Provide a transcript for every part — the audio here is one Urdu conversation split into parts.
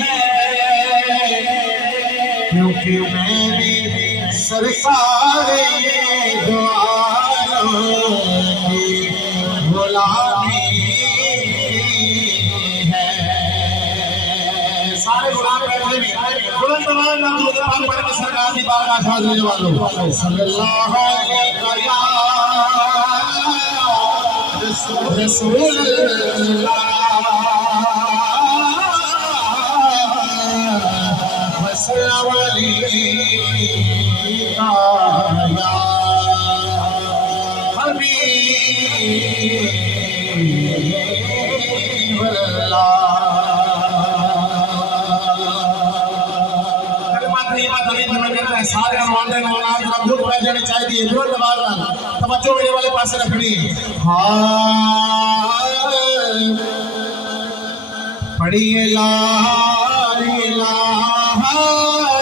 ہے کیونکہ میری سرکار دو عالم کی غلامی ہے۔ سارے غلام بیٹھے میں بلند آواز نام درود پاک پڑھ کے سرکار کی بارگاہ میں حاضر ہونے والوں صلی اللہ علیہ وسلم رسول اللہ وسلم علیکہ یا حبیب اللہ۔ سارے روانڈے نوانات کا گھٹ پہ جانے چاہیے دیئے بلند آواز نال توجہ میرے والے پاسے رکھنی پڑھیے لا الہ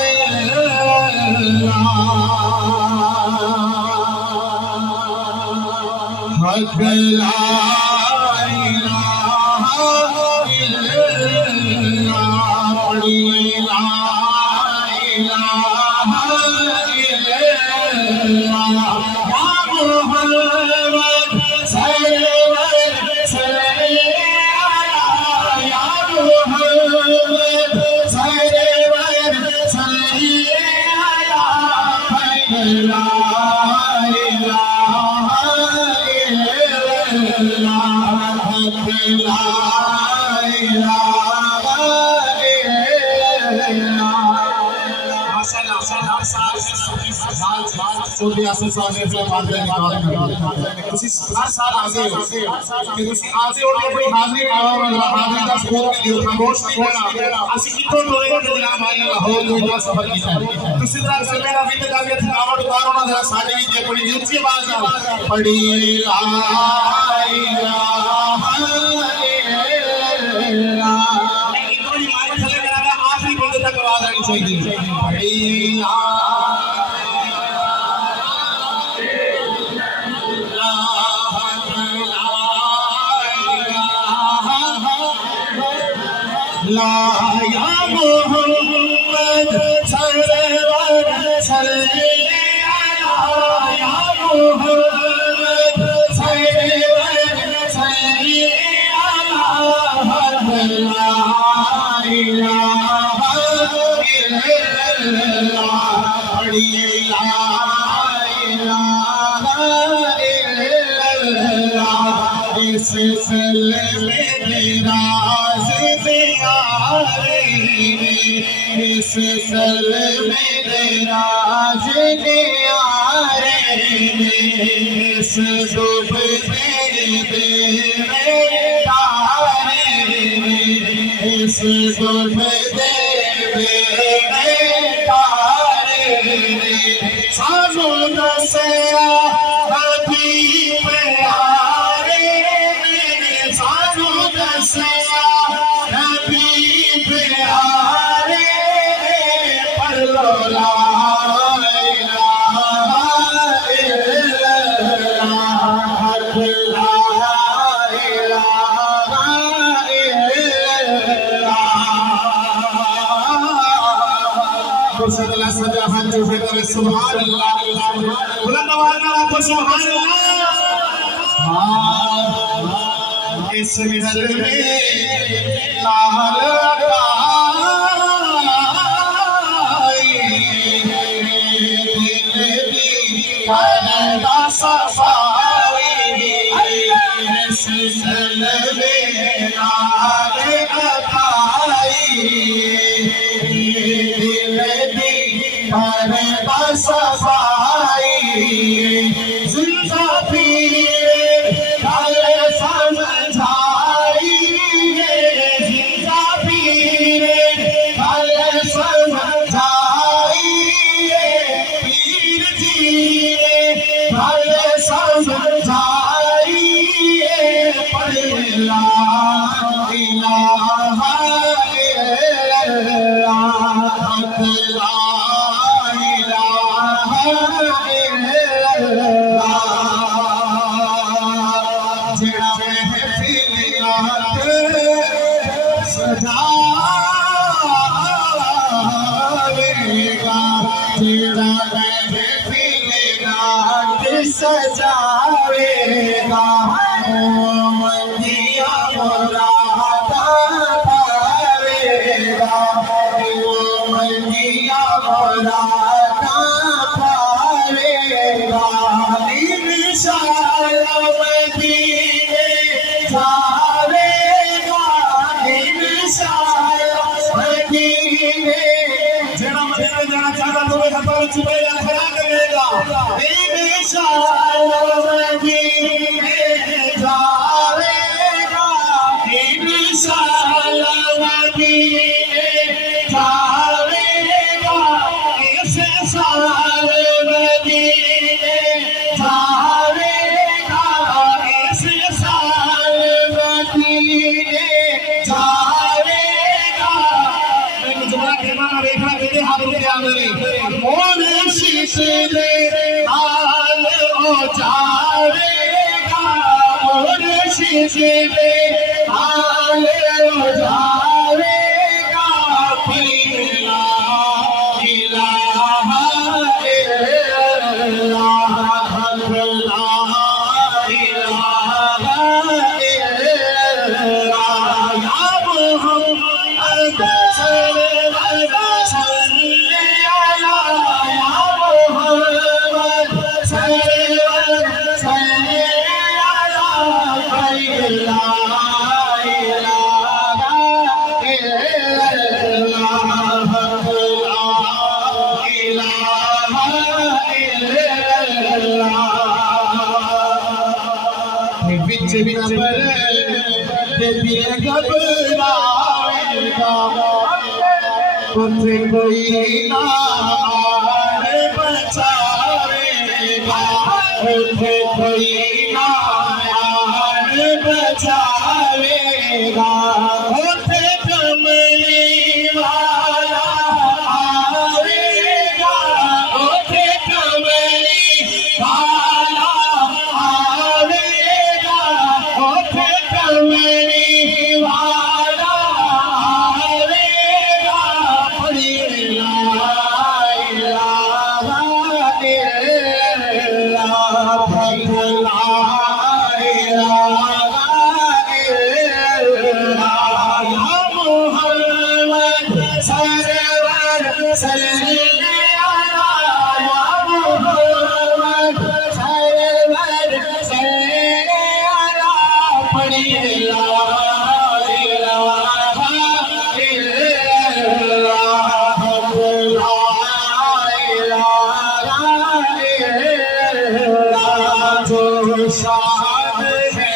الا اللہ حق لا الہ الا اللہ پڑھیے لا سعودی اصل صاحب نے اپنے پاندرے نکال کسی ہر سال آگے ہو کہ کسی آگے اور اپنی حاضری حاضری کا سکوت کے لیے خاموش نہیں ہونا اسی کتوں ٹورے کے جناب آئی لاہور جو اتنا سفر کیتا ہے کسی طرح کلمے نبی تک آگے تھکاوٹ اتارونا ذرا ساڑھے بھی دیکھو نہیں اونچی آواز آؤ پڑھی لا الہ الا اللہ لیکن کوئی مائک تھلے میرا گا آخری بندے تک آواز آنی چاہیے پڑھی لا لا یا محمد سرور صلی علی یا محمد سرور صلی علی لا الہ الا اللہ پڑھیے لا الہ الا اللہ اس سلسلے میں راز اس سلسلے میں راز دیارے اس ڈوبتے تارے اس ڈوبتے تارے سانو دسیا حبیب پیارے سانو دسیا حبیب پیارے پڑھ لو لا الہ الا اللہ حق لا الہ الا اللہ قرصد اللہ سجا ہاتھ جو فکر سبحان اللہ بلند آواز نال آپ سبحان اللہ اس محل میں لال کرنا صفائی اس سلوے نال عطائی دل دی کرنا صفائی زندہ پیر کل سمجھائی زندہ پیر کل سمجھائی پیر جی سمجھائی پڑھ لا الہ الا اللہ حق لا الہ الا اللہ جڑا محفل سجاوے گا تیرا سجاوے گا مدیا مراد پاوے گا مدیا مراد پاوے گا انشاءاللہ مدینے جاوے گا انشاءاللہ مدینے جڑا مدینے جانا چاہتا تو میں ہاتھوں چھپے یا کھڑا کرے گا انشاءاللہ مدینے جاوے گا انشاءاللہ مدینے جاوے گا اس سال مدینے جاوے گا اس سال مدینے جاوے گا میں جملہ کہنا دیکھنا میرے ہاتھ میں آ گئی مون شیش دے آل او جاوے گا مون شیش دے آل او جاوے گا لا الہ الا اللہ لا الہ الا اللہ یا محمد صلی اللہ کوئی نہ بچاوے گا کوئی نہ بچاوے گا کملی والا آوے گا کملی والا آوے گا کملی والا آوے گا پڑھی لا الہ الا شان ہے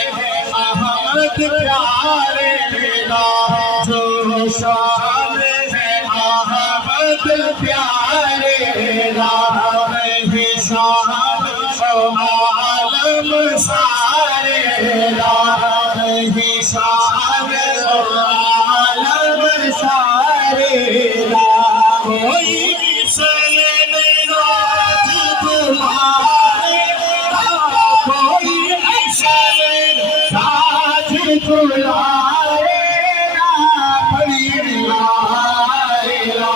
احمد پیارے کا جو شان ہے احمد پیارے کا ہے شان عالم سارے کا ہے شان عالم سارے کا کوئی مثل ناز تمہارے کوئی مثل ناز تمہارے نا پڑھی لا الہ الا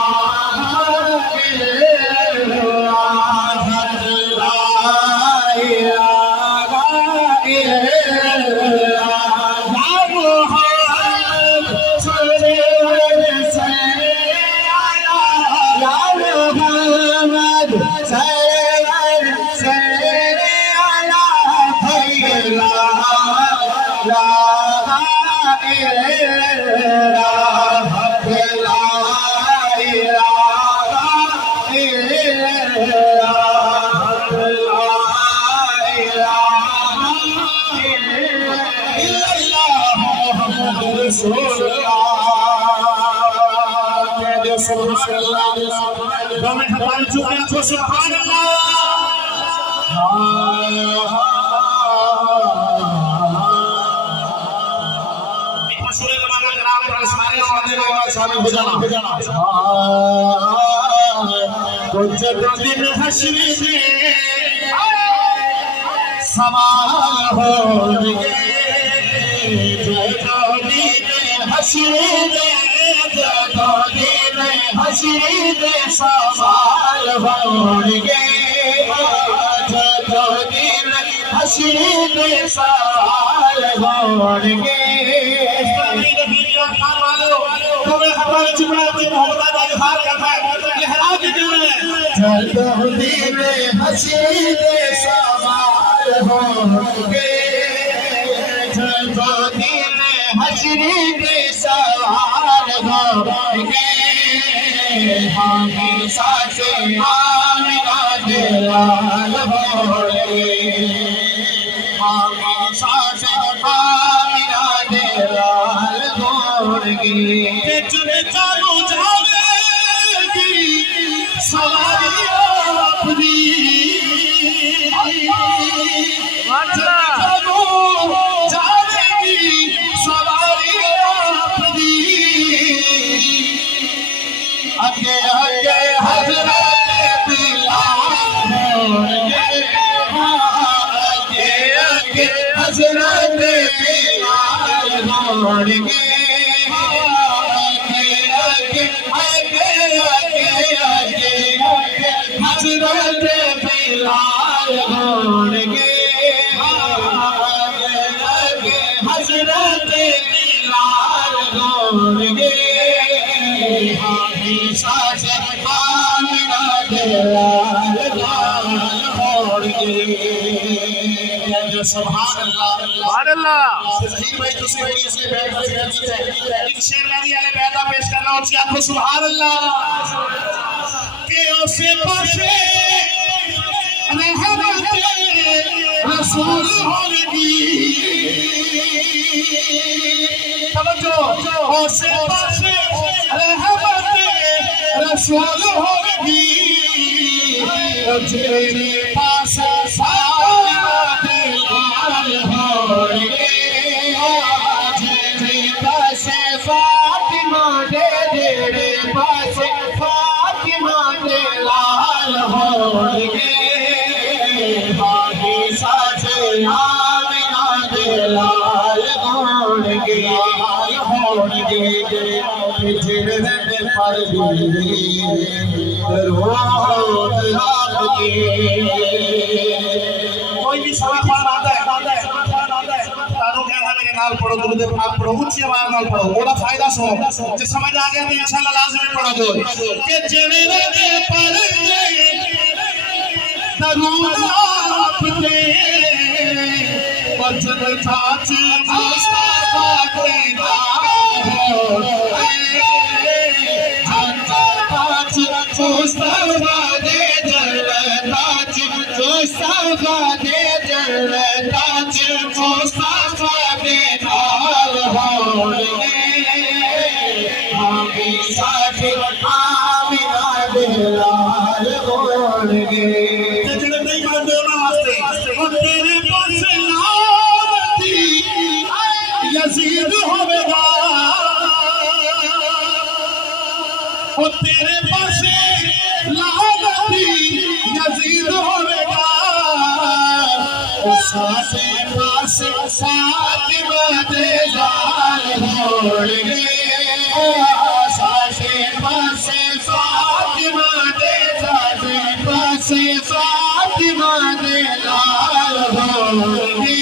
سبحان اللہ مشہور زمانہ جناب سارے وعدے والا شامل ہو جانا کچھ دن حشر میں سوال ہو گئے جو دن حشر میں حشری دے سوال ہونگے جدو دل حشری دے سوال ہونگے تمہیں خبر چکڑا اپنی محبت کا اظہار کرتا ہے لہرا کے کہہ رہے ہیں جدو دل حشری دے سوال ہونگے جدو دل حشری دے سوال ہونگے ہمیشہ سے آمینہ دلال ہونگے ہمیشہ سے آمینہ دلال ہونگے کہ جنہیں چالو جاوے گی سواری اپنی جنہیں چالو جاوے گی سواری اپنی اگے اگے حضرت بلال ہونگے اگے اگے حضرت بلال ہونگے اگے اگے اگے اگے اگے حضرت بلال ہونگے اگے اگے حضرت بلال ہونگے ہمیشہ سے آمینہ دلال ہونگے سبحان اللہ سبحان اللہ صحیح بھائی دوسری بھائی اس کے بیٹھ کر ایک شیر میری علی بیعتہ پیش کرنا اور کیا کو سبحان اللہ کہ اسے پاسے رحمت رسول ہونگی توجہ اسے پاسے رحمت رسول ہونگی تیرے پاس فاطمہ دلال ہونگے تیرے پاس فاطمہ تیرے پاس فاطمہ دلال ہونگے ہمیشہ سے آمینہ دلال ہونگے پچھڑنے پر بھی روز آپ کے کوئی بھی سوال پڑھنا آتا ہے تانوں کہہ رہا ہے کہ نال پڑھو درود پاک پڑھو اونچی آواز نال پڑھو بڑا فائدہ سنو جے سمجھ آ گیا تو انشاءاللہ لازمی پڑھو گے کہ جڑنے پر درود آپ کے وطن چاچ مصطفیٰ کے نام مصطفیٰ دے جلتاج مصطفیٰ دے جلتاج مصطفیٰ دے نال ہونگے ہمیشہ سے آمینہ دلال ہونگے جڑے نہیں مانتے انہاں واسطے اور تیرے پاس لعنتی یزید ہوے گا اور تیرے پاس لعنتی یزید ہوے گا اس کے پاس فاطمہ دلال ہونگے اس کے پاس فاطمہ دلال پاس فاطمہ دلال ہونگے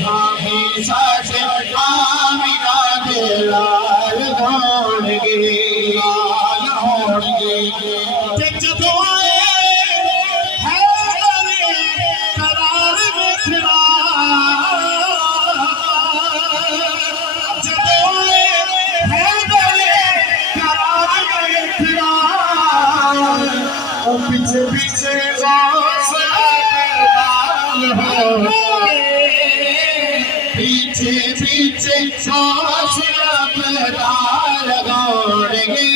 ہمیشہ سے آمینہ دلال ہونگے جدو آئے حیدر قرار میں کھڑا جدو آئے حیدر قرار میں کھڑا اور پیچھے پیچھے غوث اقبال ہونگے پیچھے پیچھے غوث اقبال ہونگے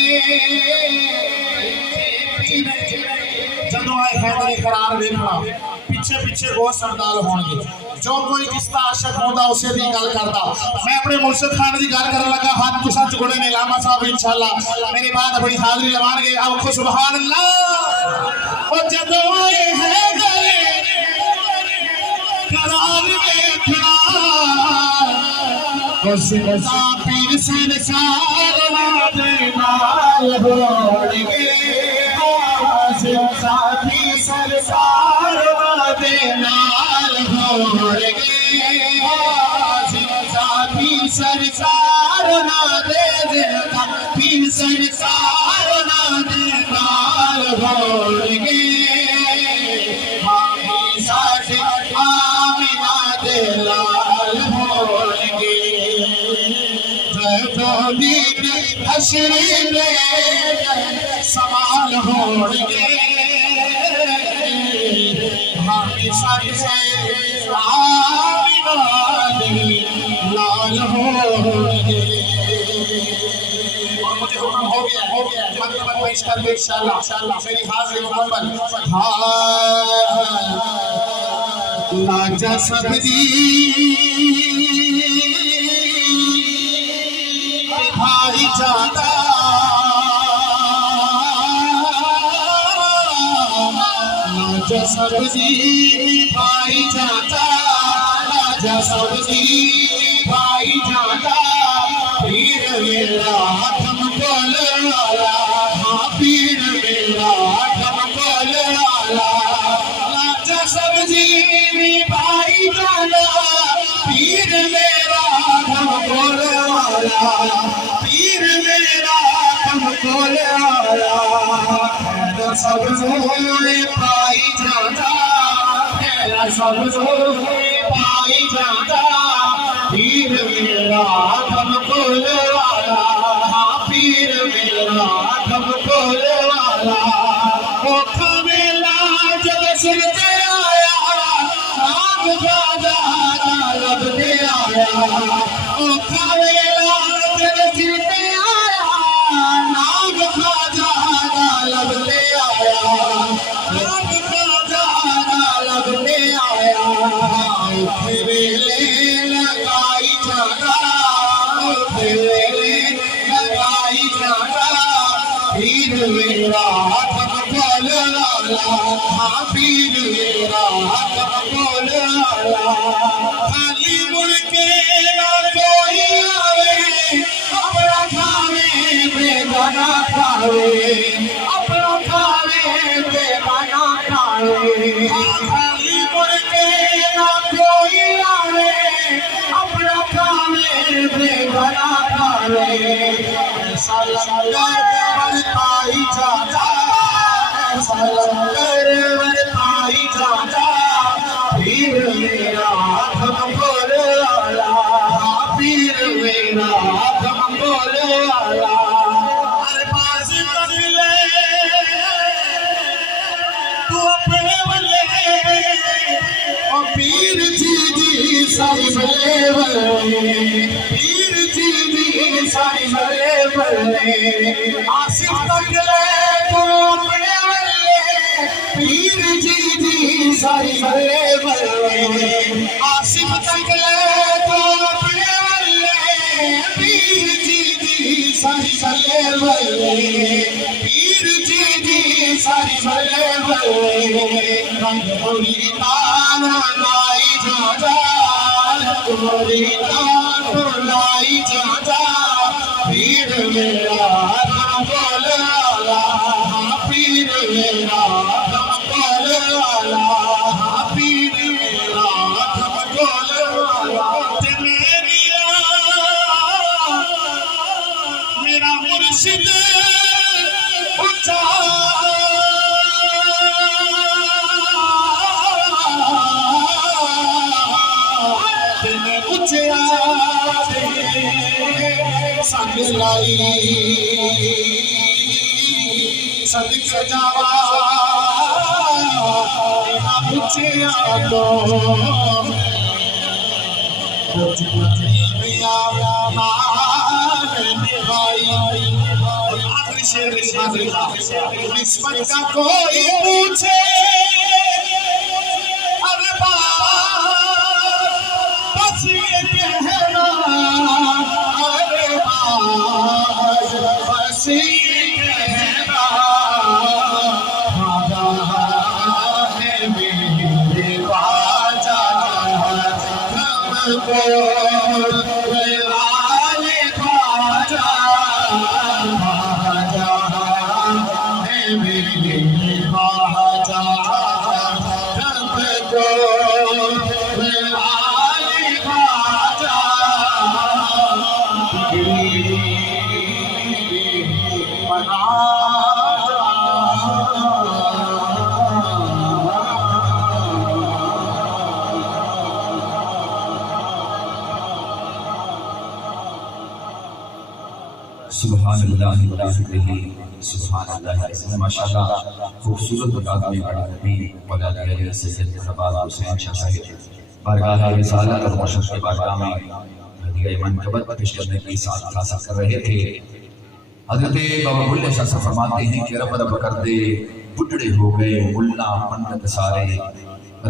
جدو آئے حیدر قرار دیکھنا پیچھے پیچھے غوث سردار ہونگے جو کوئی کس کا عاشق ہوتا اسے بھی گل کرتا میں اپنے مرشد خان دی گل کرنے لگا ہاتھ کسا چکڑے نے علامہ صاحب انشاءاللہ میری بات اپنی حاضری لوان گے اب خود سبحان اللہ اور جدو آئے حیدر قرار دیکھنا اور سنتا پیر سنسار نادے نال ہوڑگے حاضر ساتھی سرکار وعدے نال ہوڑگے حاضر ساتھی سرکار وعدے ساتھی سرکار وعدے نال ہوڑگے ساتھ آمنہ دے لال ہوڑگے حشری میں سوال ہوڑگے ہمیں ساتھ سے آمنہ دے لال ہوڑگے مجھے حکم ہو گیا مطلب پیش کر دے انشاءاللہ میری حاضری مکمل لاجا سبدی بھائی جاتا لاجا سبدی بھائی جاتا لاجا سبدی بھائی جاتا پیر میرا ہم کول والا ہاں پیر میرا ہم کول والا لاجا سبزی بھائی جانا پیر میرا ہم کول والا پیر میرا ہم کول والا خیر سب زور پائی جاتا خیر سب زور پائی جاتا پیر میرا ہم کول والا پیر میرا ہم کول والا اوکھا میلا جب سنتے آیا نام خواجہ لب دے آیا اوکھا میلا جب سنتے آیا نام خواجہ لب دے آیا نام خواجہ لب دے آیا اوکھے ویلے لگائی جاتا اوکھے ویلے لگائی جاتا پیر میرا ہم کول والا ہاں پیر میرا ہم کول والا خالی مڑ کے نہ کوئی آوے اپنا کھاوے بیگانہ کھاوے اپنا کھاوے بیگانہ کھاوے خالی مڑ کے نہ کوئی آوے اپنا کھاوے بیگانہ کھاوے ایسا لنگر پائی جاتا ایسا لنگر پائی جاتا پیر میرا ہم کول والا پیر میرا ہم کول والا ہر پاس ملے تو اپنے والے اور پیر جی ساری بلے بلے پیر جی ساری بلے بلے آصف تک لے تو اپنے والے پیر جی ساری بلے بلے آصف تک لے تو اپنے والے پیر جی ساری بلے بلے پیر جی ساری بلے بلے رنگ ہوئی تانا لائی جاتا ہوئی تانا لائی جاتا پیر میرا ہم کول والا پیر میرا ہم کول والا پیر میرا ہم کول والا میرا مرشد اونچا سنگ لائی صدق جاوا پوچھیا تو آخری شعر نسبت کا کوئی پوچھے بس یہ کہنا بس یہ کہنا ہے میرے خواجہ ہم کو خواجہ سبحان اللہ وبحمدہ سبحان اللہ العظیم. ماشاءاللہ خوبصورت انداز میں بڑی نبی مولانا علی سید رباط حسین شاہ صاحب بارگاہ رسالت اور مشرف کی بارگاہ میں ہدیہ منقبت پیش کرنے کی ساتھ حاصل کر رہے تھے. حضرت بابا بلے شاہ صاحب فرماتے ہیں کہ رب رب کر دے بڈھڑے ہو گئے ملا پنڈت سارے،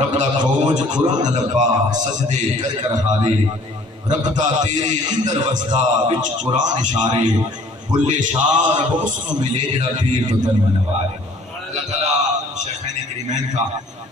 رب دا کھوج کھلا نہ لبا سجدے کر کر ہارے، رب تا تیرے اندر وسدا وچ قرآن اشارے، بلے شاہ رب اس کو ملے جڑا پیر تو تن منوارے. اللہ تعالیٰ شیخین کریمین کا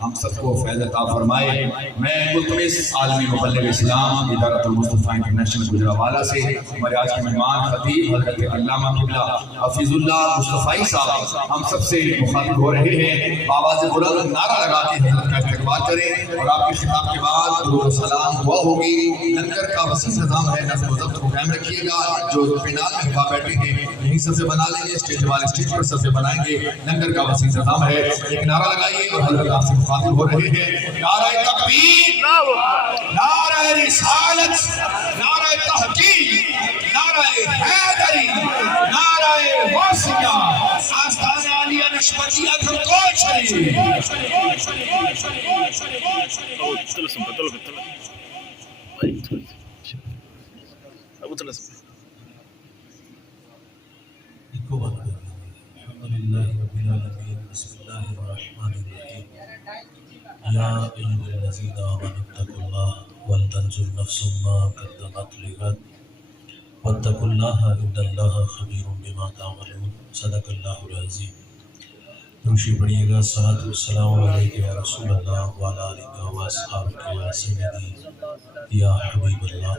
ہم سب کو فیض عطا فرمائے. میں ملتمس عالمی مبلغ اسلام ادارت المصطفیٰ انٹرنیشنل گجرانوالہ سے ہمارے آج کے مہمان خطیب حضرت علامہ قبلہ حفیظ اللہ مصطفی صاحب ہم سب سے مخاطب ہو رہے ہیں. آواز بلند نعرہ لگا کے حضرت کا استقبال کریں اور آپ کے خطاب کے بعد درود و سلام دعا ہوگی. لنگر کا وسیع نظام ہے، نظم و ضبط کو قائم رکھیے گا. جو پینال میں ہوا بیٹھے ہیں یہیں صفحے بنا لیں گے، اسٹیج والے اسٹیج پر صفحے بنائیں گے. لنگر کا وسیع نظام ہے. ایک نعرہ لگائیے اور حضرت آپ سے مخاطب ہو رہے ہیں. نعرہ تکبیر، نعرہ رسالت، نعرہ تحقیق، نعرہ حیدری، نعرہ غوثیہ، آستان عالیہ نشبتیہ تھرکوٹ شریف. الحمدللہ رب العالمین. بسم اللہ الرحمن الرحیم. یا ایھا الذین آمنوا اتقوا اللہ ولتنظر نفس ما قدمت لغد واتقوا اللہ ان اللہ خبیر بما تعملون. صدق اللہ العظیم. روشی پڑھیے گا. صلاۃ والسلام علیک یا رسول اللہ وعلی آلک و اصحابک یا سیدی یا حبیب اللہ.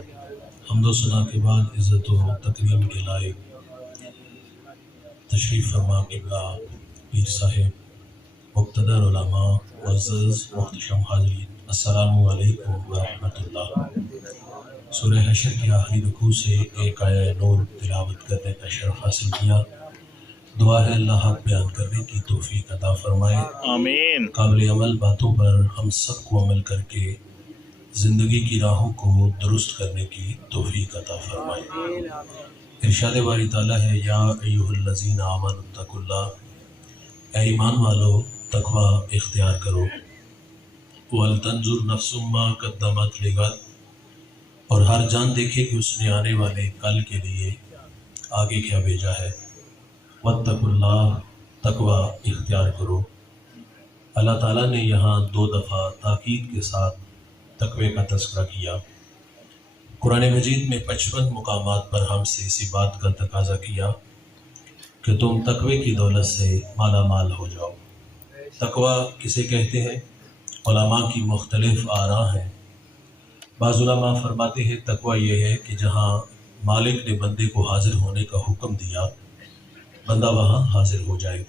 حمد و ثنا کے بعد عزت و تکریم کے لائق تشریف فرما قبلہ پیر صاحب، مقتدر علماء، معزز محتشم حاضرین، السلام علیکم ورحمۃ اللہ. سورہ حشر کی آخری رکوع سے ایک آیہ نور تلاوت کرنے کا شرف حاصل کیا. دعا ہے اللہ حق بیان کرنے کی توفیق عطا فرمائے. آمین. قابل عمل باتوں پر ہم سب کو عمل کر کے زندگی کی راہوں کو درست کرنے کی توفیق عطا فرمائے. ارشاد باری تعالیٰ ہے یا ایھا الذین آمنوا اتقوا اللہ، اے ایمان والو تقوی اختیار کرو. وَلْتَنْظُرْ نَفْسٌ مَّا قَدَّمَتْ لِغَدٍ، اور ہر جان دیکھے کہ اس نے آنے والے کل کے لیے آگے کیا بھیجا ہے. وَاتَّقُوا اللَّهَ، تقوی اختیار کرو. اللہ تعالیٰ نے یہاں 2 دفعہ تاکید کے ساتھ تقوی کا تذکرہ کیا. قرآن مجید میں 55 مقامات پر ہم سے اسی بات کا تقاضا کیا کہ تم تقوی کی دولت سے مالا مال ہو جاؤ. تقوی کسے کہتے ہیں؟ علماء کی مختلف آراء ہیں. بعض علماء فرماتے ہیں تقوی یہ ہے کہ جہاں مالک نے بندے کو حاضر ہونے کا حکم دیا بندہ وہاں حاضر ہو جائے،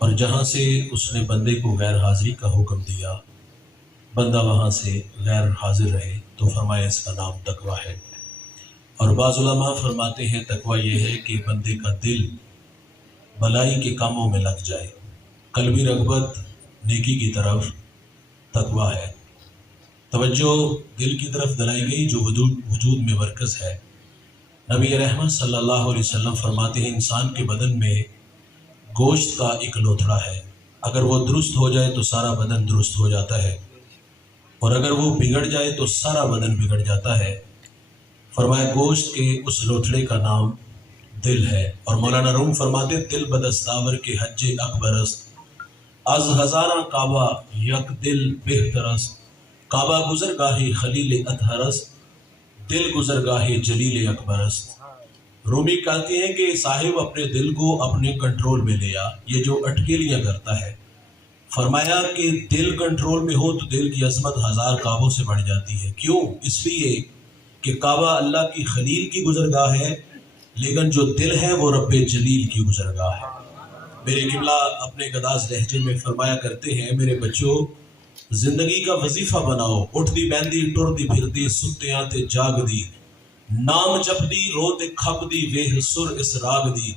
اور جہاں سے اس نے بندے کو غیر حاضری کا حکم دیا بندہ وہاں سے غیر حاضر رہے تو فرمایا اس کا نام تقوی ہے. اور بعض علماء فرماتے ہیں تقوی یہ ہے کہ بندے کا دل بلائی کے کاموں میں لگ جائے. قلبی رغبت نیکی کی طرف تقوی ہے. توجہ دل کی طرف دلائی گئی جو وجود میں مرکز ہے. نبی رحمت صلی اللہ علیہ وسلم فرماتے ہیں انسان کے بدن میں گوشت کا ایک لوتھڑا ہے، اگر وہ درست ہو جائے تو سارا بدن درست ہو جاتا ہے، اور اگر وہ بگڑ جائے تو سارا بدن بگڑ جاتا ہے. فرمایا گوشت کے اس لوتھڑے کا نام دل ہے. اور مولانا روم فرماتے دل بدستاور کے حج اکبر است، از ہزارہ کعبہ یک دل بہتر است، کعبہ گزر گاہی خلیل اطہر است، دل گزر گاہی جلیل اکبر است. رومی کہتے ہیں کہ صاحب اپنے دل کو اپنے کنٹرول میں لیا، یہ جو اٹکیلیاں کرتا ہے. فرمایا کہ دل کنٹرول میں ہو تو دل کی عظمت 1000 کعبوں سے بڑھ جاتی ہے. کیوں؟ اس لیے کہ کعبہ اللہ کی خلیل کی گزرگاہ ہے، لیکن جو دل ہے وہ رب جلیل کی گزرگاہ ہے. میرے قبلہ اپنے گداز لہجے میں فرمایا کرتے ہیں میرے بچوں زندگی کا وظیفہ بناؤ، اٹھ دی بیندی ٹر دی پھر دی ستیاں تے جاگ دی، نام جپدی روت کھپ دی ویہ سر اس راگ دی،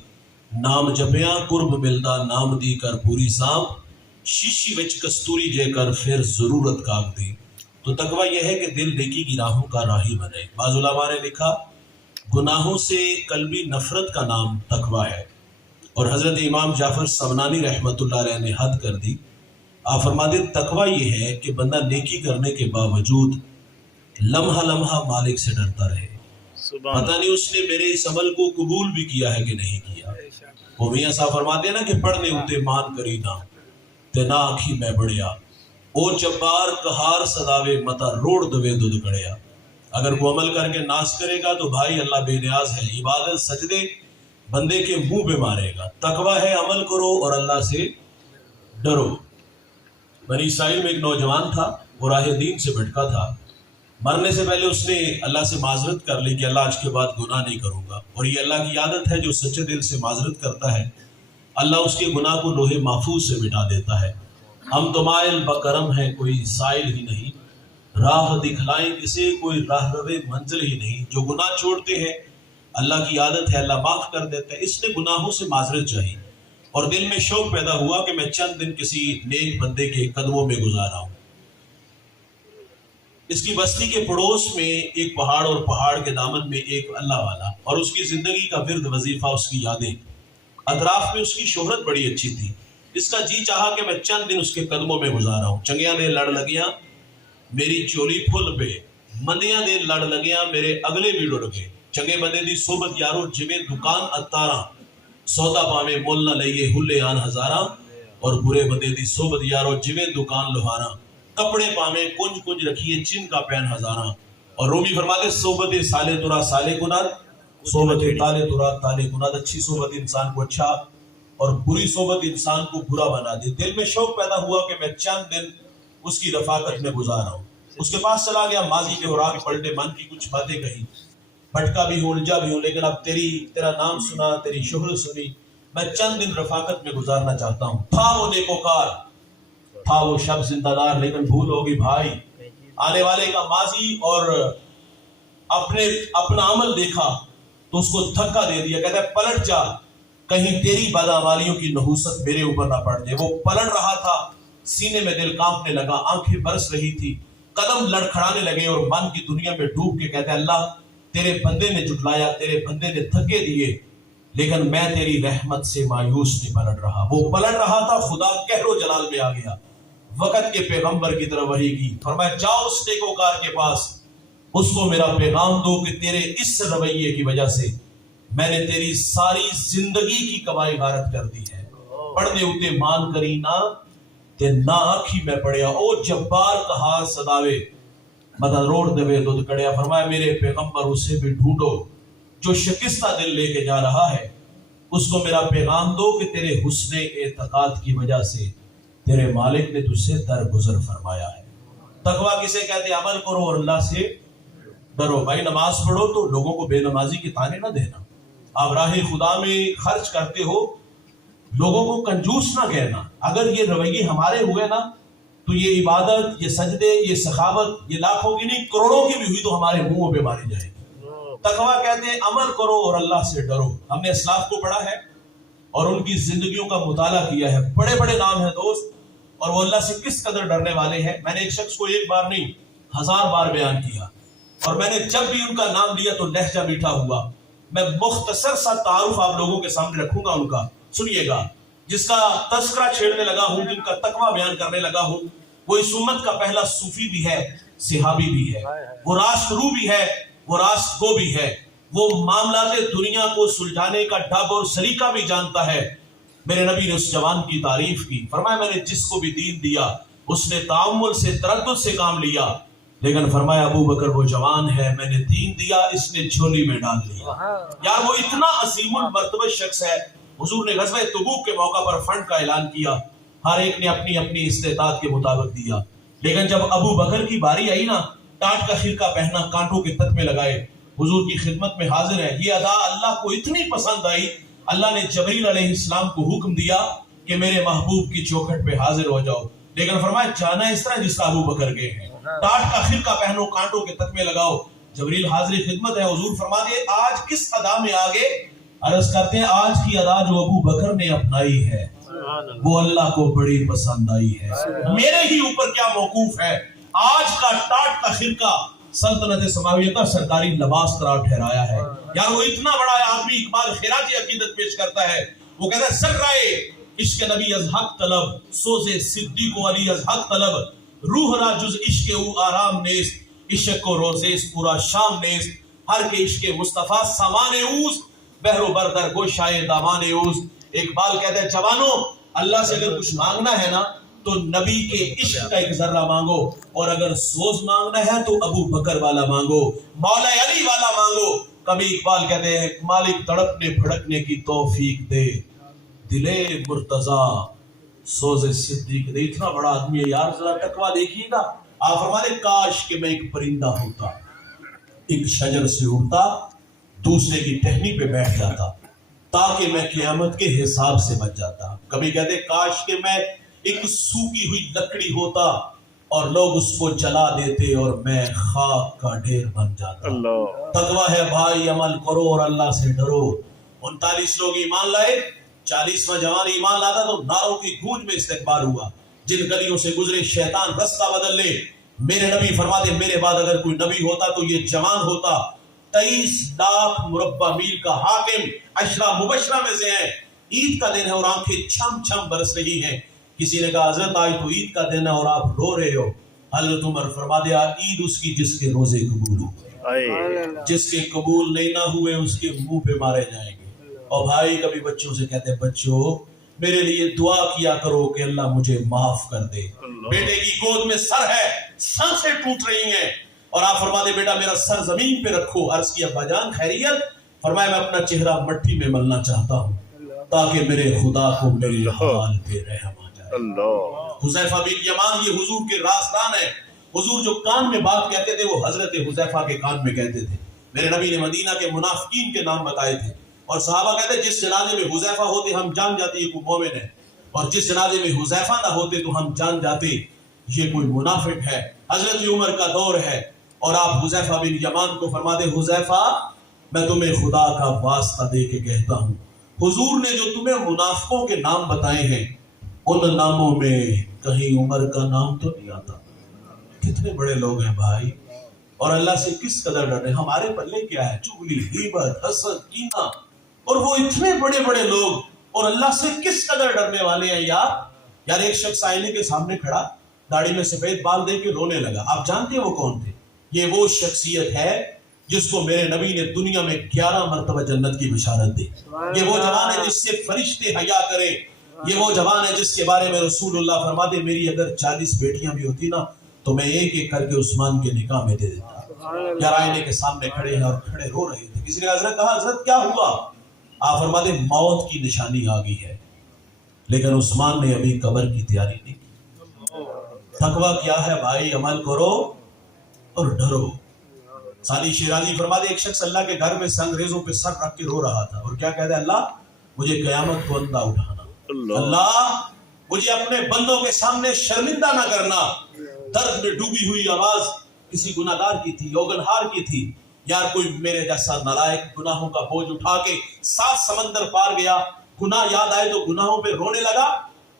نام جپیاں قرب ملدا نام دی کر پوری سانپ، شیشی وچ کستوری جے کر پھر ضرورت کاغ دی۔ تو تقوی یہ ہے کہ دل نیکی کی راہوں کا راہی بنے۔ بعض علماء نے لکھا گناہوں سے قلبی نفرت کا نام تقوی ہے، اور حضرت امام جعفر سمنانی رحمۃ اللہ علیہ نے حد کر دی۔ آپ فرماتے تقوی یہ ہے کہ بندہ نیکی کرنے کے باوجود لمحہ لمحہ مالک سے ڈرتا رہے، پتہ نہیں اس نے میرے اس عمل کو قبول بھی کیا ہے کہ نہیں کیا۔ وہ میاں صاحب فرماتے ہیں نا کہ پڑھنے ہوتے مان کری نہ تے نہ آکھی میں بڑھیا، او جبار کہار صداوے متا روڑ دوے دودھ کڑیا۔ اگر وہ عمل کر کے ناز کرے گا تو بھائی اللہ بے نیاز ہے، عبادت سجدے بندے کے منہ پہ مارے گا۔ تقوی ہے عمل کرو اور اللہ سے ڈرو۔ بنی اسرائیل میں ایک نوجوان تھا، وہ راہ دین سے بھٹکا تھا، مرنے سے پہلے اس نے اللہ سے معذرت کر لی کہ اللہ آج کے بعد گناہ نہیں کروں گا، اور یہ اللہ کی عادت ہے، جو سچے دل سے معذرت کرتا ہے اللہ اس کے گناہ کو لوح محفوظ سے مٹا دیتا ہے۔ ہم تو مائل بکرم ہیں کوئی سائل ہی نہیں، راہ دکھلائیں کسے کوئی راہ روے منزل ہی نہیں۔ جو گناہ چھوڑتے ہیں اللہ کی عادت ہے اللہ معاف کر دیتا ہے۔ اس نے گناہوں سے معذرت چاہی اور دل میں شوق پیدا ہوا کہ میں چند دن کسی نیک بندے کے قدموں میں گزارا ہوں۔ اس کی بستی کے پڑوس میں ایک پہاڑ، اور پہاڑ کے دامن میں ایک اللہ والا، اور اس کی زندگی کا ورد وظیفہ اس کی یادیں۔ اطراف میں اس کی شہرت بڑی اچھی تھی۔ اس کا جی چاہا کہ میں چند دن اس کے قدموں میں گزارا ہوں۔ چنگیاں دے لڑ لگیاں میری چولی پھل بے، مندیاں دے لڑ لگیاں میرے اگلے بھی ڈر گئے۔ چنگے بندے دی صحبت یارو جویں دکان اتاراں، سودا پاویں مول نہ لئیے ہلے آن ہزاراں، اور برے بندے دی صحبت یارو جویں دکان لوہاراں، کپڑے پاویں کنج کنج رکھیے چن کا پین ہزاراں۔ اور رومی فرماتے صحبت سالے ترا سالے کناد، صحبت تالے ترا تالے کناد۔ اچھی صحبت انسان کو اچھا اور بری صحبت انسان کو برا بنا دے۔ دل میں شوق پیدا ہوا کہ میں چند دن اس کی رفاقت میں گزارا ہوں۔ اس کے پاس چلا گیا، ماضی کے اوراق پلٹے، من کی کچھ باتیں کہیں، بھٹکا بھی ہوں الجھا بھی ہوں، لیکن اب تیرا نام سنا، تیری شہرت سنی، میں چند دن رفاقت میں گزارنا چاہتا ہوں۔ تھا وہ نیکوکار، تھا وہ شب زندہ دار، لیکن بھول ہوگی بھائی آنے والے کا ماضی، اور اپنا عمل دیکھا تو اس کو دھکا دے دیا۔ کہتا ہے پلٹ جا کہیں تیری بدعمالیوں کی نحوست میرے اوپر نہ پڑ جائے۔ وہ پلٹ رہا تھا، سینے میں دل کانپنے لگا، آنکھیں برس رہی تھی، قدم لڑکھڑانے لگے، اور من کی دنیا میں ڈوب کے کہتا ہے اللہ تیرے بندے نے جھٹلایا، تیرے بندے نے دھکے دیے، لیکن میں تیری رحمت سے مایوس نہیں پلٹ رہا۔ وہ پلٹ رہا تھا، خدا قہر و جلال میں آ گیا، وقت کے پیغمبر کی طرف وحی کی، فرمایا جاؤ اس نیکوکار کے پاس، اس کو میرا پیغام دو کہ تیرے اس رویے کی وجہ سے میں نے تیری ساری زندگی کی کمائی غارت کر دی ہے۔ پڑھنے ہوتے مان کری نہ تے نہ آکھی میں پڑھیا، او جبار کہا صداوے مدد روڑ دوے دودھ کڑیا۔ فرمایا میرے پیغمبر اسے بھی ڈھونڈو جو شکستہ دل لے کے جا رہا ہے، اس کو میرا پیغام دو کہ تیرے حسن اعتقاد کی وجہ سے تیرے مالک نے تجھ سے درگزر فرمایا ہے۔ تقویٰ کسے کہتے ہیں؟ عمل کرو اور اللہ سے ڈرو۔ بھائی نماز پڑھو تو لوگوں کو بے نمازی کی طعنے نہ دینا۔ آپ راہ خدا میں خرچ کرتے ہو، لوگوں کو کنجوس نہ کہنا۔ اگر یہ رویے ہمارے ہوئے نا تو یہ عبادت، یہ سجدے، یہ سخاوت، یہ لاکھوں کی نہیں کروڑوں کی بھی ہوئی تو ہمارے منہوں پہ ماری جائے گی۔ تقویٰ کہتے ہیں عمل کرو اور اللہ سے ڈرو۔ ہم نے اسلاف کو پڑھا ہے اور ان کی زندگیوں کا مطالعہ کیا ہے، بڑے بڑے نام ہیں دوست، اور وہ اللہ سے کس قدر ڈرنے والے ہیں۔ میں نے ایک شخص کو ایک بار نہیں 1000 بار بیان کیا، اور میں نے جب بھی ان کا نام لیا تو لہجہ میٹھا ہوا۔ میں مختصر سا تعارف آپ لوگوں کے سامنے رکھوں گا ان کا، سنیے گا۔ جس کا تذکرہ چھیڑنے لگا ہوں، جن کا تقویٰ بیان کرنے لگا ہوں، وہ اس امت کا پہلا صوفی بھی ہے، صحابی بھی ہے، وہ راست رو بھی ہے، وہ راست گو بھی ہے، وہ معاملات دنیا کو سلجھانے کا ڈھب اور سلیقہ بھی جانتا ہے۔ میرے نبی نے اس جوان کی تعریف کی، فرمایا میں نے جس کو بھی دین دیا اس نے تعامل سے، تردد سے کام لیا، لیکن فرمایا ابو بکر وہ جوان ہے، میں نے دین دیا اس نے جھولی میں ڈال دیا۔ یار وہ اتنا عظیم المرتبہ شخص ہے۔ حضور نے غزوہ تبوک کے موقع پر فنڈ کا اعلان کیا، ہر ایک نے اپنی اپنی استطاعت کے مطابق دیا، لیکن جب ابو بکر کی باری آئی نا، ٹاٹ کا خرقہ پہنا، کانٹوں کے تخمے لگائے، حضور کی خدمت میں حاضر ہے۔ یہ ادا اللہ کو اتنی پسند آئی، اللہ نے جبریل علیہ السلام کو حکم دیا کہ میرے محبوب کی چوکھٹ پہ حاضر ہو جاؤ، لیکن فرمایا جانا اس طرح جس کا ابو بکر گئے ہیں۔ ٹاٹ کا خرقہ پہنو، کانٹوں کے تخمے لگاؤ، جبریل حاضر خدمت ہے، حضور فرما دے آج کس ادا میں آگے؟ عرض کرتے ہیں آج کی ادا جو ابو بکر نے اپنائی ہے وہ اللہ کو بڑی پسند آئی ہے، میرے ہی اوپر کیا موقوف ہے۔ آج کا ٹاٹ کا خرقہ سلطنت سماویہ کا سرکاری لباس قرار ٹھہرایا ہے۔ یار وہ اتنا بڑا آدمی اقبال خراجی عقیدت پیش کرتا ہے، وہ کہتا ہے ذرائے عشق نبی از حق طلب، سوز صدیق و علی از حق طلب، روح را جز عشق او آرام نیست، عشق کو روزے پورا شام نیست، ہر کے عشق مصطفیٰ سامان اوز، بحر و بردر گوشائے دامان اوز۔ اقبال کہتا ہے جوانوں اللہ سے اگر کچھ مانگنا ہے نا تو نبی کے عشق کا ایک ذرہ مانگو، اور اگر سوز مانگنا ہے تو ابو بکر والا مانگو، مولا علی والا مانگو۔ کبھی اقبال کہتے ہیں مالک تڑپنے بھڑکنے کی توفیق دے، دلے مرتضیٰ سوز صدیق دے۔ اتنا بڑا آدمی ہے یار، ذرا تقویٰ دیکھیے گا۔ آپ فرماتے کاش کہ میں ایک پرندہ ہوتا، ایک شجر سے اڑتا، دوسرے کی ٹہنی پہ بیٹھ جاتا تاکہ میں قیامت کے حساب سے بچ جاتا۔ کبھی کہتے کاش کہ میں ایک سوکھی ہوئی لکڑی ہوتا اور لوگ اس کو جلا دیتے اور میں خاک کا ڈھیر بن جاتا۔ تقویٰ ہے بھائی، عمل کرو اور اللہ سے ڈرو۔ 39 لوگ ایمان لائے، 40واں جوان ایمان لاتا تو ناروں کی گونج میں استقبال ہوا۔ جن گلیوں سے گزرے شیطان رستہ بدل لے۔ میرے نبی فرماتے میرے بعد اگر کوئی نبی ہوتا تو یہ جوان ہوتا۔ 23 لاکھ مربع میل کا حاکم، عشرہ مبشرہ میں سے ہے۔ عید کا دن ہے اور آنکھیں چھم چھم برس رہی ہیں۔ کسی نے کہا حضرت آج تو عید کا دن ہے اور آپ رو رہے ہو۔ حضرت عمر فرما دیا عید اس کی جس کے روزے قبول ہو، جس کے قبول نہیں نہ ہوئے اس کے منہ پہ مارے جائیں گے۔ اور بھائی کبھی بچوں سے کہتے ہیں بچوں میرے لیے دعا کیا کرو کہ اللہ مجھے معاف کر دے۔ بیٹے کی گود میں سر ہے، سانسیں ٹوٹ رہی ہیں، اور آپ فرما دے بیٹا میرا سر زمین پہ رکھو۔ عرض کیا ابا جان خیریت؟ فرمایا میں اپنا چہرہ مٹی میں ملنا چاہتا ہوں تاکہ میرے خدا کو میرے حال پہ رحم آ جائے۔ حذیفہ بن یمان یہ حضور کے رازدان ہے۔ حضور جو کان میں بات کہتے تھے وہ حضرت حذیفہ کے کان میں کہتے تھے۔ میرے نبی نے مدینہ کے منافقین کے نام بتائے تھے، اور صحابہ کہتے جس جنازے میں حذیفہ ہوتے ہم جان جاتے یہ کوئی مومن ہے، اور جس جنازے میں حذیفہ نہ ہوتے تو ہم جان جاتے یہ کوئی منافق ہے۔ حضرت عمر کا دور ہے اور آپ حذیفہ بن یمان کو فرماتے حذیفہ میں تمہیں خدا کا واسطہ دے کے کہتا ہوں حضور نے جو تمہیں منافقوں کے نام بتائے ہیں ان ناموں میں کہیں عمر کا نام تو نہیں آتا۔ کتنے بڑے لوگ ہیں بھائی، اور اللہ سے کس قدر ڈرنے۔ ہمارے پلے کیا ہے؟ چغلی، غیبت، حسد، کینہ، اور وہ اتنے بڑے بڑے لوگ اور اللہ سے کس قدر ڈرنے والے ہیں یار۔ ایک شخص آئینے کے سامنے کھڑا داڑھی میں سفید بال دے کے رونے لگا۔ آپ جانتے ہیں وہ کون تھے؟ یہ وہ شخصیت ہے جس کو میرے نبی نے دنیا میں 11 مرتبہ جنت کی بشارت دی۔ یہ وہ جوان ہے جس سے فرشتے حیا کریں۔ یہ وہ جوان ہے جس کے بارے میں رسول اللہ فرماتے میری اگر 40 بیٹیاں بھی ہوتی نا تو میں ایک ایک کر کے عثمان کے نکاح میں دے دیتا۔ یار آئینے کے سامنے کھڑے ہیں اور کھڑے رو رہے تھے۔ کسی نے کہا حضرت کیا ہوا؟ آپ فرماتے موت کی نشانی آ گئی ہے، لیکن عثمان نے ابھی قبر کی تیاری نہیں کی۔ تقویٰ کیا ہے بھائی؟ عمل کرو اور ڈرو۔ سالی شیرازی فرماتے ایک شخص اللہ کے گھر میں سنگریزوں پہ سر رکھ کے رو رہا تھا اور کیا کہتا ہے اللہ مجھے قیامت کو اندھا اٹھانا، اللہ مجھے اپنے بندوں کے سامنے شرمندہ نہ کرنا۔ درد میں ڈوبی ہوئی آواز کسی گناہگار کی تھی، یوگنہار کی تھی۔ یار کوئی میرے جیسا نالائق گناہوں کا بوجھ اٹھا کے 7 سمندر پار گیا، گناہ یاد آئے تو گناہوں پہ رونے لگا۔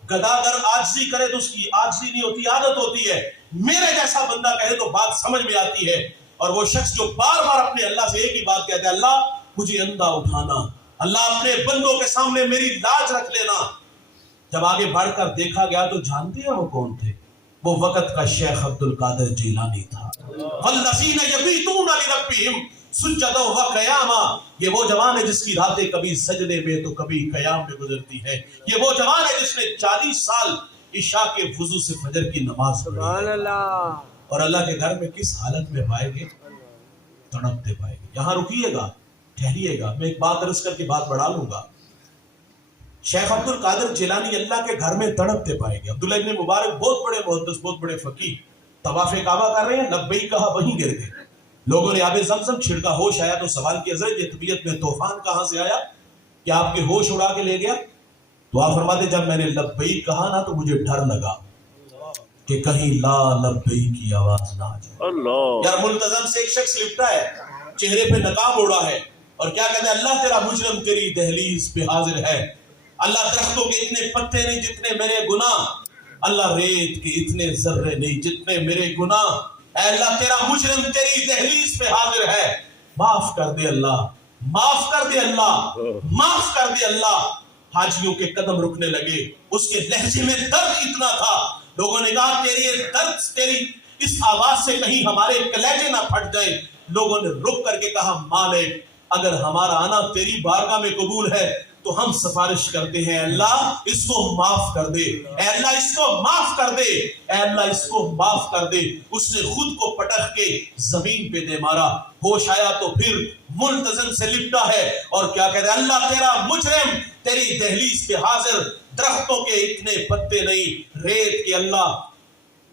گدا اگر عاجزی کرے تو اس کی عاجزی نہیں ہوتی، عادت ہوتی ہے۔ میرے جیسا بندہ کہے تو بات سمجھ میں آتی ہے۔ اور وہ شخص جو بار بار اپنے اللہ سے ایک ہی بات کہتا ہے اللہ مجھے اندھا اٹھانا، اللہ اپنے بندوں کے سامنے میری لاج رکھ لینا۔ جب آگے بڑھ کر دیکھا گیا تو جانتے ہیں وہ کون تھے؟ وہ وقت کا شیخ عبد القادر جیلانی تھا۔ والذین یبیتون لربہم سجدا وقیاما، یہ وہ جوان ہے جس کی راتیں کبھی سجدے میں تو کبھی قیام میں گزرتی ہے۔ یہ وہ جوان ہے جس نے 40 سال عشاء کے وضو سے فجر کی نماز پڑھی، اور اللہ کے گھر میں کس حالت میں پائے گے؟ تڑپتے پائے گے۔ یہاں رکیے گا، ٹھہریے گا، میں ایک بات عرض کر کے بات بڑھا لوں گا۔ شیخ عبد القادر جیلانی اللہ کے گھر میں تڑپتے پائے گے۔ عبداللہ ابن مبارک بہت بڑے محدث، بہت بڑے فقیہ، طواف کعبہ کر رہے ہیں، لبیک کہا وہیں گر گئے۔ لوگوں نے آب زمزم چھڑکا، ہوش آیا تو سوال کیا حضرت یہ طبیعت میں طوفان کہاں سے آیا کہ آپ کے ہوش اڑا کے لے گیا؟ تو آپ فرماتے جب میں نے لبیک کہا نا تو مجھے ڈر لگا کہ کہیں لا لبئی کی آواز نہ آ جائے۔ اللہ یار ملتزم سے ایک شخص لپٹا ہے، چہرے پہ نقاب اوڑا ہے اور کیا کہتے ہیں، اللہ تیرا مجرم تیری دہلیز پہ حاضر ہے۔ اللہ درختوں کے اتنے پتے نہیں جتنے میرے گناہ، اللہ ریت کے اتنے ذرے نہیں جتنے میرے گناہ، اے اللہ تیرا مجرم تیری دہلیز پہ حاضر ہے، معاف کر دے اللہ، معاف کر دے اللہ، معاف کر دے اللہ۔ حاجیوں کے قدم رکنے لگے، اس کے لہجے میں درد اتنا تھا، لوگوں نے کہا تیری یہ درد، تیری اس آواز سے کہیں ہمارے کلیجے نہ پھٹ جائیں۔ لوگوں نے رک کر کے کہا مالک اگر ہمارا آنا تیری بارگاہ میں قبول ہے تو ہم سفارش کرتے ہیں، اللہ اس کو معاف کر دے، اے اللہ اس کو معاف کر دے، اے اللہ اس کو معاف کر دے۔ اس نے خود کو پٹخ کے زمین پہ دے مارا، ہوش آیا تو پھر ملتزم سے لپٹا ہے اور کیا کہتے ہیں، اللہ تیرا مجرم تیری دہلیز پہ حاضر، درختوں کے اتنے پتے نہیں، ریت کے اللہ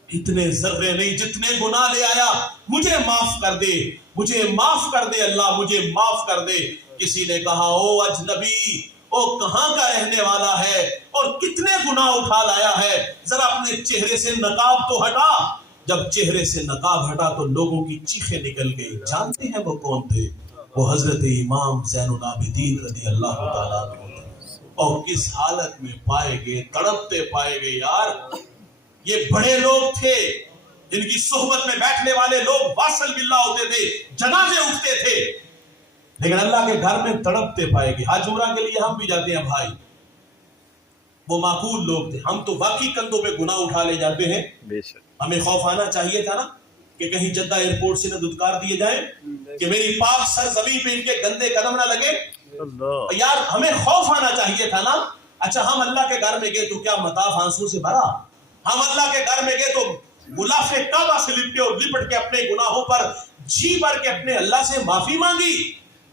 اتنے ذرے نہیں جتنے گناہ لے آیا، مجھے معاف کر دے، مجھے معاف کر دے اللہ، مجھے معاف کر دے۔ کسی نے کہا او اجنبی، او کہاں کا رہنے والا ہے اور کتنے گناہ اٹھا لایا ہے، ذرا اپنے چہرے سے نقاب تو ہٹا۔ جب چہرے سے نقاب ہٹا تو لوگوں کی چیخیں نکل گئی۔ جانتے ہیں وہ کون تھے؟ وہ حضرت امام زین العابدین رضی اللہ تعالیٰ عنہ، اور کس حالت میں پائے گئے، تڑپتے پائے گئے۔ یار یہ بڑے لوگ تھے، جن کی صحبت میں بیٹھنے والے لوگ واصل باللہ ہوتے تھے، جنازے اٹھتے تھے، لیکن اللہ کے گھر میں تڑپتے پائے گئے۔ حج عمرہ کے لیے ہم بھی جاتے ہیں بھائی، وہ معقول لوگ تھے، ہم تو واقعی کندھوں پہ گناہ اٹھا لے جاتے ہیں۔ ہمیں خوف آنا چاہیے تھا نا کہ کہیں جدہ ایئرپورٹ سے نہ دھتکار دیے جائیں، کہ میری پاک سرزمین پہ ان کے گندے قدم نہ لگے۔ یار ہمیں خوف آنا چاہیے تھا نا۔ اچھا ہم اللہ کے گھر میں گئے تو کیا مطاف آنسو سے بھرا؟ ہم اللہ کے گھر میں گئے تو غلاف کعبہ سے لپٹے اور لپٹ کے اپنے گناہوں پر جی بھر کے اپنے اللہ سے معافی مانگی۔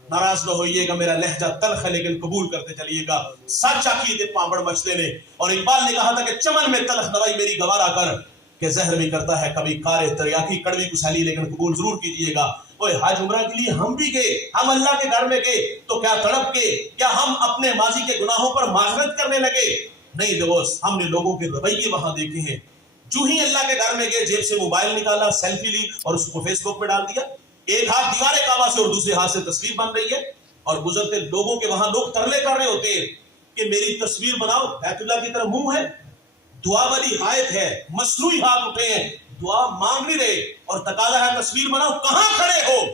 ناراض نہ ہوئیے گا، میرا لہجہ تلخ ہے لیکن قبول کرتے چلیے گا، سچ عقیدے پامبڑ مچتے نے۔ اور اقبال نے کہا تھا کہ چمن میں تلخ نوائی میری گوارا کر، کہ زہر بھی کرتا ہے کبھی کار تریاکی، کڑوی کسالی لیکن قبول ضرور کیجیے گا۔ اوے حج عمرہ کے لیے ہم بھی گئے، ہم اللہ کے گھر میں گئے تو کیا تڑپ کے، کیا ہم اپنے ماضی کے گناہوں پر معذرت کرنے لگے؟ نہیں دوست، ہم نے لوگوں کے رویے وہاں دیکھے ہیں۔ جو ہی اللہ کے گھر میں گئے، جیب سے موبائل نکالا، سیلفی لی اور اس کو فیس بک پہ ڈال دیا۔ ایک ہاتھ دیوار کعبہ سے اور دوسرے ہاتھ سے تصویر بن رہی ہے، اور گزرتے لوگوں کے وہاں لوگ ترلے کر رہے ہوتے ہیں کہ میری تصویر بناؤ، بیت اللہ کی طرف منہ ہے، دعا والی آیت ہے، مصنوعی ہاتھ اٹھے ہیں، دعا مانگ نہیں رہے، اور تقاضا ہے تصویر بناؤ۔ کہاں کھڑے ہو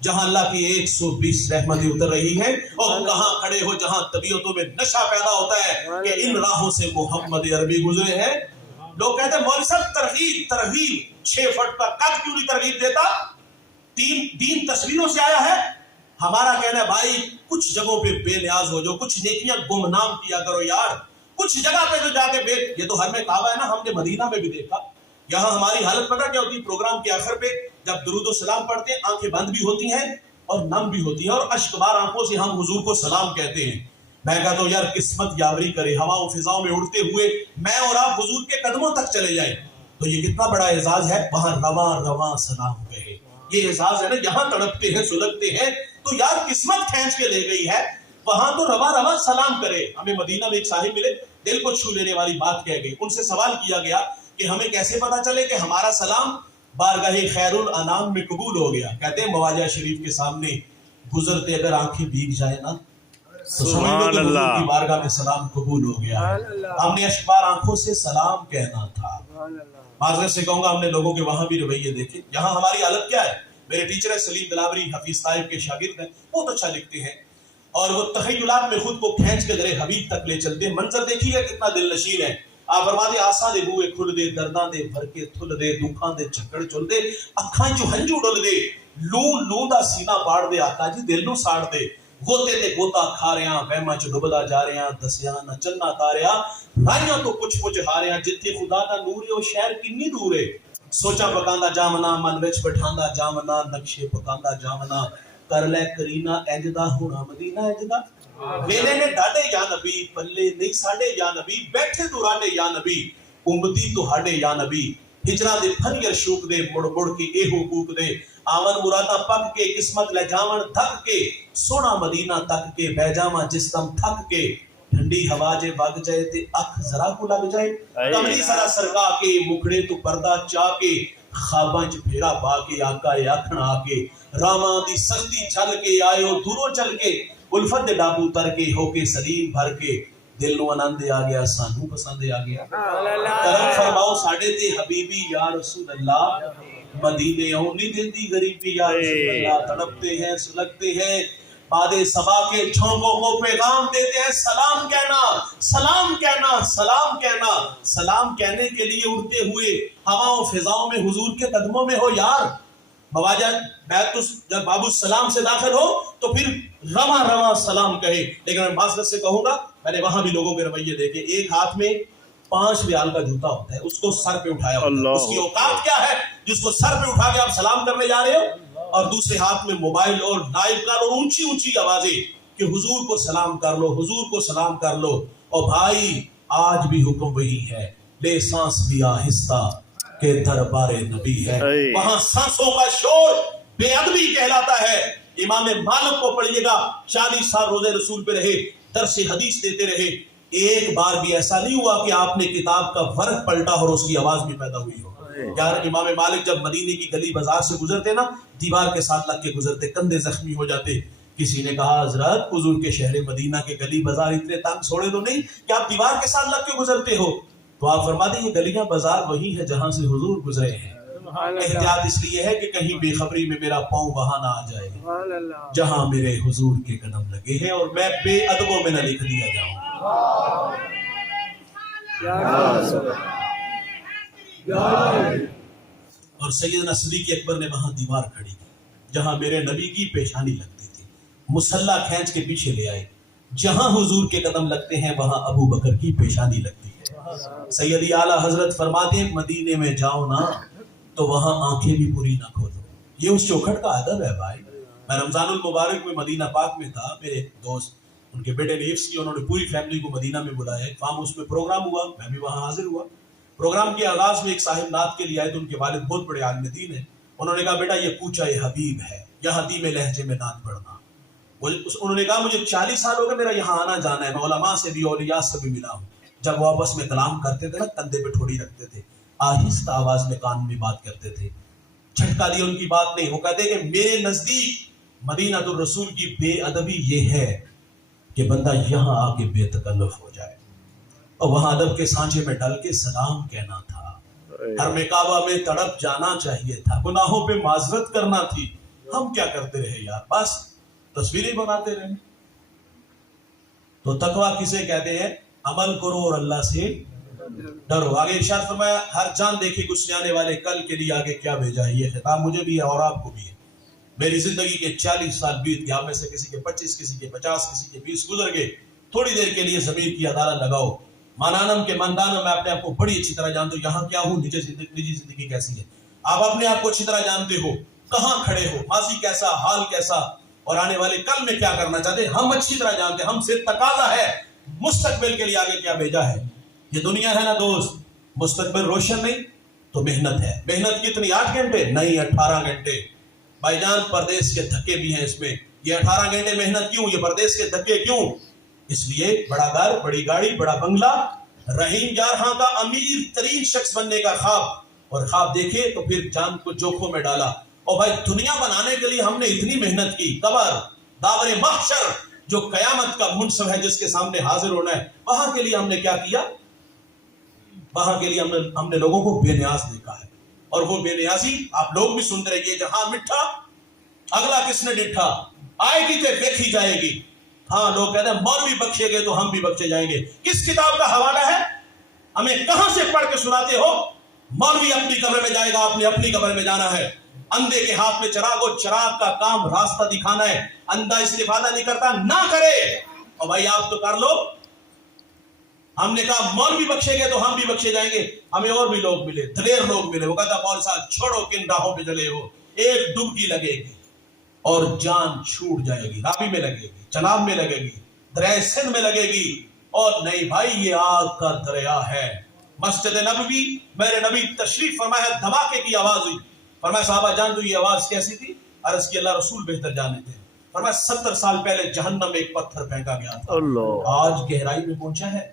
جہاں اللہ کی 120 رحمتیں اتر رہی ہیں، اور کہاں کھڑے ہو جہاں طبیعتوں میں نشہ پیدا ہوتا ہے کہ ان راہوں سے محمد عربی گزرے ہیں۔ لوگ کہتے ہیں مولوی صاحب ترغیب 6 فٹ کا قد کیوں نہیں ترغیب دیتا؟ دین تصویروں سے آیا ہے۔ ہمارا کہنا ہے بھائی کچھ جگہوں پہ بے نیاز ہو جو، کچھ نیکیاں گمنام کیا کرو یار، کچھ جگہ پہ جو جا کے یہ تو ہر میں کعبہ ہے نا، ہم نے مدینہ میں بھی دیکھا، یہاں ہماری حالت پتہ کیا ہوتی ہے؟ پروگرام کے آخر پہ جب درود و سلام پڑھتے ہیں، آنکھیں بند بھی ہوتی ہیں اور نم بھی ہوتی ہیں، اور اشکبار آنکھوں سے ہم حضور کو سلام کہتے ہیں۔ میں کہتا ہوں یار قسمت یاوری کرے، ہوا و فضاؤں میں اڑتے ہوئے میں اور آپ حضور کے قدموں تک چلے جائیں تو یہ کتنا بڑا اعزاز ہے۔ وہاں رواں رواں سلام کہے، یہ اعزاز ہے نا۔ یہاں تڑپتے ہیں، سلگتے ہیں تو یار قسمت کھینچ کے لے گئی ہے، وہاں تو رواں رواں سلام کرے۔ ہمیں مدینہ میں ایک صاحب ملے، دل کو چھو لینے والی بات کہہ گئی۔ ان سے سوال کیا گیا کہ ہمیں کیسے پتا چلے کہ ہمارا سلام بارگاہ خیر الانام میں قبول ہو گیا؟ کہتے ہیں مواجہ شریف کے سامنے گزرتے اگر آنکھیں بھیگ جائے نا تو سمجھ لو کہ حضور کی بارگاہ میں سلام قبول ہو گیا۔ ہم نے اشکبار آنکھوں سے سلام کہنا تھا۔ معذرت سے کہوں گا ہم نے لوگوں کے وہاں بھی رویے دیکھے۔ یہاں ہماری حالت کیا ہے؟ میرے ٹیچر ہے سلیم دلاوری، حفیظ صاحب کے شاگرد ہیں، بہت اچھا لکھتے ہیں، اور وہ تخیلات میں خود کو کھینچ کے درے حبیب تک لے چلتے ہیں۔ منظر دیکھیے کتنا دل نشین ہے۔ آپ فرماتے آساں دے بوئے کھل دے، درداں دے بھر کے تھل دے، دکھاں دے چکڑ چل دے، اکھاں چو ہنجو ڈل دے، لون لون دا سینہ پاڑ دے، آقا جی دل نو ساڑ دے، گوتے تے گوتا کھا رہے ہیں، وہماں چ ڈبدا جا رہے ہیں، دسیا نہ چلنا تاریا، رائیاں تو پچھ پچھ ہارے ہیں، جتھے خدا دا نور ہے وہ شہر کنی دور ہے۔ سوچا پکاندا جامنا، من وچ بٹھاندا جامنا، نقشے پکاندا جامنا، کر لے کرینا اجدا ہونا مدینہ اجدا۔ ویلے نے ڈاڈے یا نبی، پلے نہیں ساڈے یا نبی، بیٹھے دورانے یا نبی، امتی تو ہاڈے یا نبی، ہجرا دے پھنیر شوک دے، مڑ مڑ کے اے حقوق دے، آون مرادا پک کے، قسمت لے جاون دھک کے، سونا مدینہ تک کے، بہ جاواں جس دم تھک کے، ٹھنڈی ہوا جے بگ جائے تے اکھ ذرا کو لگ جائے کملی ذرا سرکا کے مکھڑے تو پردہ چا کے خواباں چ پھیرا پا کے آقا اکھن آ کے راواں دی سختی چھل کے آئے ہو دوروں چل کے الفت دے ڈابو تر کے ہو کے سلیم بھر کے دل نو آنند آ گیا سانو پسند آ گیا کرم فرماؤ ساڈے تے حبیبی یا رسول اللہ مدینے ہونی دیندی غریبی یا رسول اللہ تڑپتے ہیں سلگتے ہیں باد صبا کے جھونکوں کو پیغام دیتے ہیں سلام کہنا سلام کہنا سلام کہنا سلام کہنے کے لیے اڑتے ہوئے ہواؤں فضاؤں میں حضور کے قدموں میں ہو یار مواجہ بیت جب باب السلام سے داخل ہو تو پھر رواں رواں سلام کہے لیکن میں معذرت سے کہوں گا میں نے وہاں بھی لوگوں کے رویے دیکھے ایک ہاتھ میں 5 ریال کا جوتا ہوتا ہے اس کو سر پہ اٹھایا ہوتا ہے اس کی اوقات کیا ہے جس کو سر پہ اٹھا کے آپ سلام کرنے جا رہے ہو اور دوسرے ہاتھ میں موبائل اور لائیو کر اور اونچی اونچی آوازیں کہ حضور کو سلام کر لو حضور کو سلام کر لو اور بھائی آج بھی حکم وہی ہے لے سانس بھی آہستہ کہ دربار نبی ہے وہاں سانسوں کا شور بے ادبی کہلاتا ہے امام مالک کو پڑھیے گا 40 سال روزے رسول پہ رہے درس حدیث دیتے رہے ایک بار بھی ایسا نہیں ہوا کہ آپ نے کتاب کا ورق پلٹا اور اس کی آواز بھی پیدا ہوئی ہو یار امام مالک جب مدینے کی گلی بازار سے گزرتے نا دیوار کے ساتھ لگ کے گزرتے کندھے زخمی ہو جاتے کسی نے کہا حضرت حضور کے شہر مدینہ کے گلی بازار اتنے تنگ چھوڑے تو نہیں کہ آپ دیوار کے ساتھ لگ کے گزرتے ہو تو آپ فرما دیں یہ گلیاں بازار وہی ہے جہاں سے حضور گزرے ہیں احتیاط اس لیے ہے کہ کہیں بے خبری میں میرا پاؤں وہاں نہ آ جائے جہاں میرے حضور کے قدم لگے ہیں اور میں بے ادبوں میں نہ لکھ دیا جاؤں اور سیدنا صدیق اکبر نے وہاں دیوار کھڑی کی جہاں میرے نبی کی پیشانی لگتی تھی مسلح کھینچ کے پیچھے لے آئے جہاں حضور کے قدم لگتے ہیں وہاں ابو بکر کی پیشانی لگتی ہے سیدی اعلیٰ حضرت فرماتے ہیں مدینے میں جاؤ نا تو وہاں آنکھیں بھی پوری نہ کھولو یہ اس چوکھٹ کا ادب ہے بھائی میں رمضان المبارک میں مدینہ پاک میں تھا میرے دوست ان کے بیٹے نے EFC انہوں نے پوری فیملی کو مدینہ میں بلایا فارم ہاؤس میں پروگرام ہوا میں بھی وہاں حاضر ہوا پروگرام کے آغاز میں ایک صاحب نعت کے لیے آئے تو ان کے والد بہت بڑے عالم دین ہیں انہوں نے کہا بیٹا یہ کوچہ حبیب ہے یہاں دھیمے لہجے میں نعت پڑھنا انہوں نے کہا مجھے 40 سال ہو گئے میرا یہاں آنا جانا ہے میں علماء سے بھی اولیاء سے بھی ملا ہوں جب وہ آپس میں کلام کرتے تھے نا کندھے پہ ٹھوڑی رکھتے تھے آہستہ آواز میں کان میں بات کرتے تھے جھٹکا دی ان کی بات نہیں وہ کہتے کہ میرے نزدیک مدینہ الرسول کی بے ادبی یہ ہے کہ بندہ یہاں آ کے بے تکلف ہو جائے اور وہاں ادب کے سانچے میں ڈل کے سلام کہنا تھا حرم کعبہ میں تڑپ جانا چاہیے تھا گناہوں پہ معذرت کرنا تھی ہم کیا کرتے رہے یار بس تصویریں بناتے رہے تو تقویٰ کسے کہتے ہیں عمل کرو اور اللہ سے ڈرو آگے ارشاد فرمایا ہر جان دیکھے کچھ آنے والے کل کے لیے آگے کیا بھیجا ہے یہ خطاب مجھے بھی ہے اور آپ کو بھی ہے میری زندگی کے 40 سال بیت گیا میں سے کسی کے 25 کسی کے 50 کسی کے 20 گزر گئے تھوڑی دیر کے لیے ضمیر کی عدالت لگاؤ مانانم کے مندانوں میں اپنے آپ کو بڑی اچھی طرح جانتے ہو یہاں کیا ہوں نجی زندگی کیسی ہے آپ اپنے آپ کو اچھی طرح جانتے ہو کہاں کھڑے ہو ماضی کیسا حال کیسا اور آنے والے کل میں کیا کرنا چاہتے ہم اچھی طرح جانتے ہم سے تقاضا ہے مستقبل کے لیے آگے کیا بھیجا ہے یہ دنیا ہے نا دوست مستقبل روشن نہیں تو محنت ہے محنت کتنی 8 گھنٹے نہیں 18 گھنٹے بھائی جان پردیس کے دھکے بھی ہیں اس میں یہ 18 گھنٹے محنت کیوں یہ پردیس کے دھکے کیوں اس لیے بڑا گھر بڑی گاڑی بڑا بنگلہ رحیم یارہاں کا امیر ترین شخص بننے کا خواب اور خواب دیکھے تو پھر جان کو جوکھوں میں ڈالا اور بھائی دنیا بنانے کے لیے ہم نے اتنی محنت کی قبر داور محشر جو قیامت کا منصب ہے جس کے سامنے حاضر ہونا ہے وہاں کے لیے ہم نے کیا کیا وہاں کے لیے ہم نے لوگوں کو بے نیاز دیکھا ہے اور وہ بے نیازی آپ لوگ بھی سنتے رہیے جہاں مٹھا اگلا کس نے ڈٹھا آئے گی تے دیکھی جائے گی ہاں لوگ کہتے ہیں مولوی بخشے گئے تو ہم بھی بخشے جائیں گے کس کتاب کا حوالہ ہے ہمیں کہاں سے پڑھ کے سناتے ہو مولوی اپنی قبر میں جائے گا اپنی قبر میں جانا ہے اندھے کے ہاتھ میں چراغ ہو چراغ کا کام راستہ دکھانا ہے اندھا استفادہ نہیں کرتا نہ کرے اور بھائی آپ تو کر لو ہم نے کہا مولوی بخشے گئے تو ہم بھی بخشے جائیں گے ہمیں اور بھی لوگ ملے دلیر لوگ ملے وہ کہتا مول صاحب چھوڑو کن راہوں پہ چلے ہو ایک ڈبکی لگے گی اور جان چھوٹ جائے گی راوی میں لگے گی چناب میں لگے گی دریائے سندھ میں لگے گی اور نہیں بھائی یہ آگ کا دریا ہے مسجد نبوی میرے نبی تشریف فرمایا دھماکے کی آواز ہوئی فرمایا صحابہ جان تو یہ آواز کیسی تھی عرض کی اللہ رسول بہتر جانے تھے فرمایا 70 سال پہلے جہنم میں ایک پتھر پھینکا گیا تھا، آج گہرائی میں پہنچا ہے،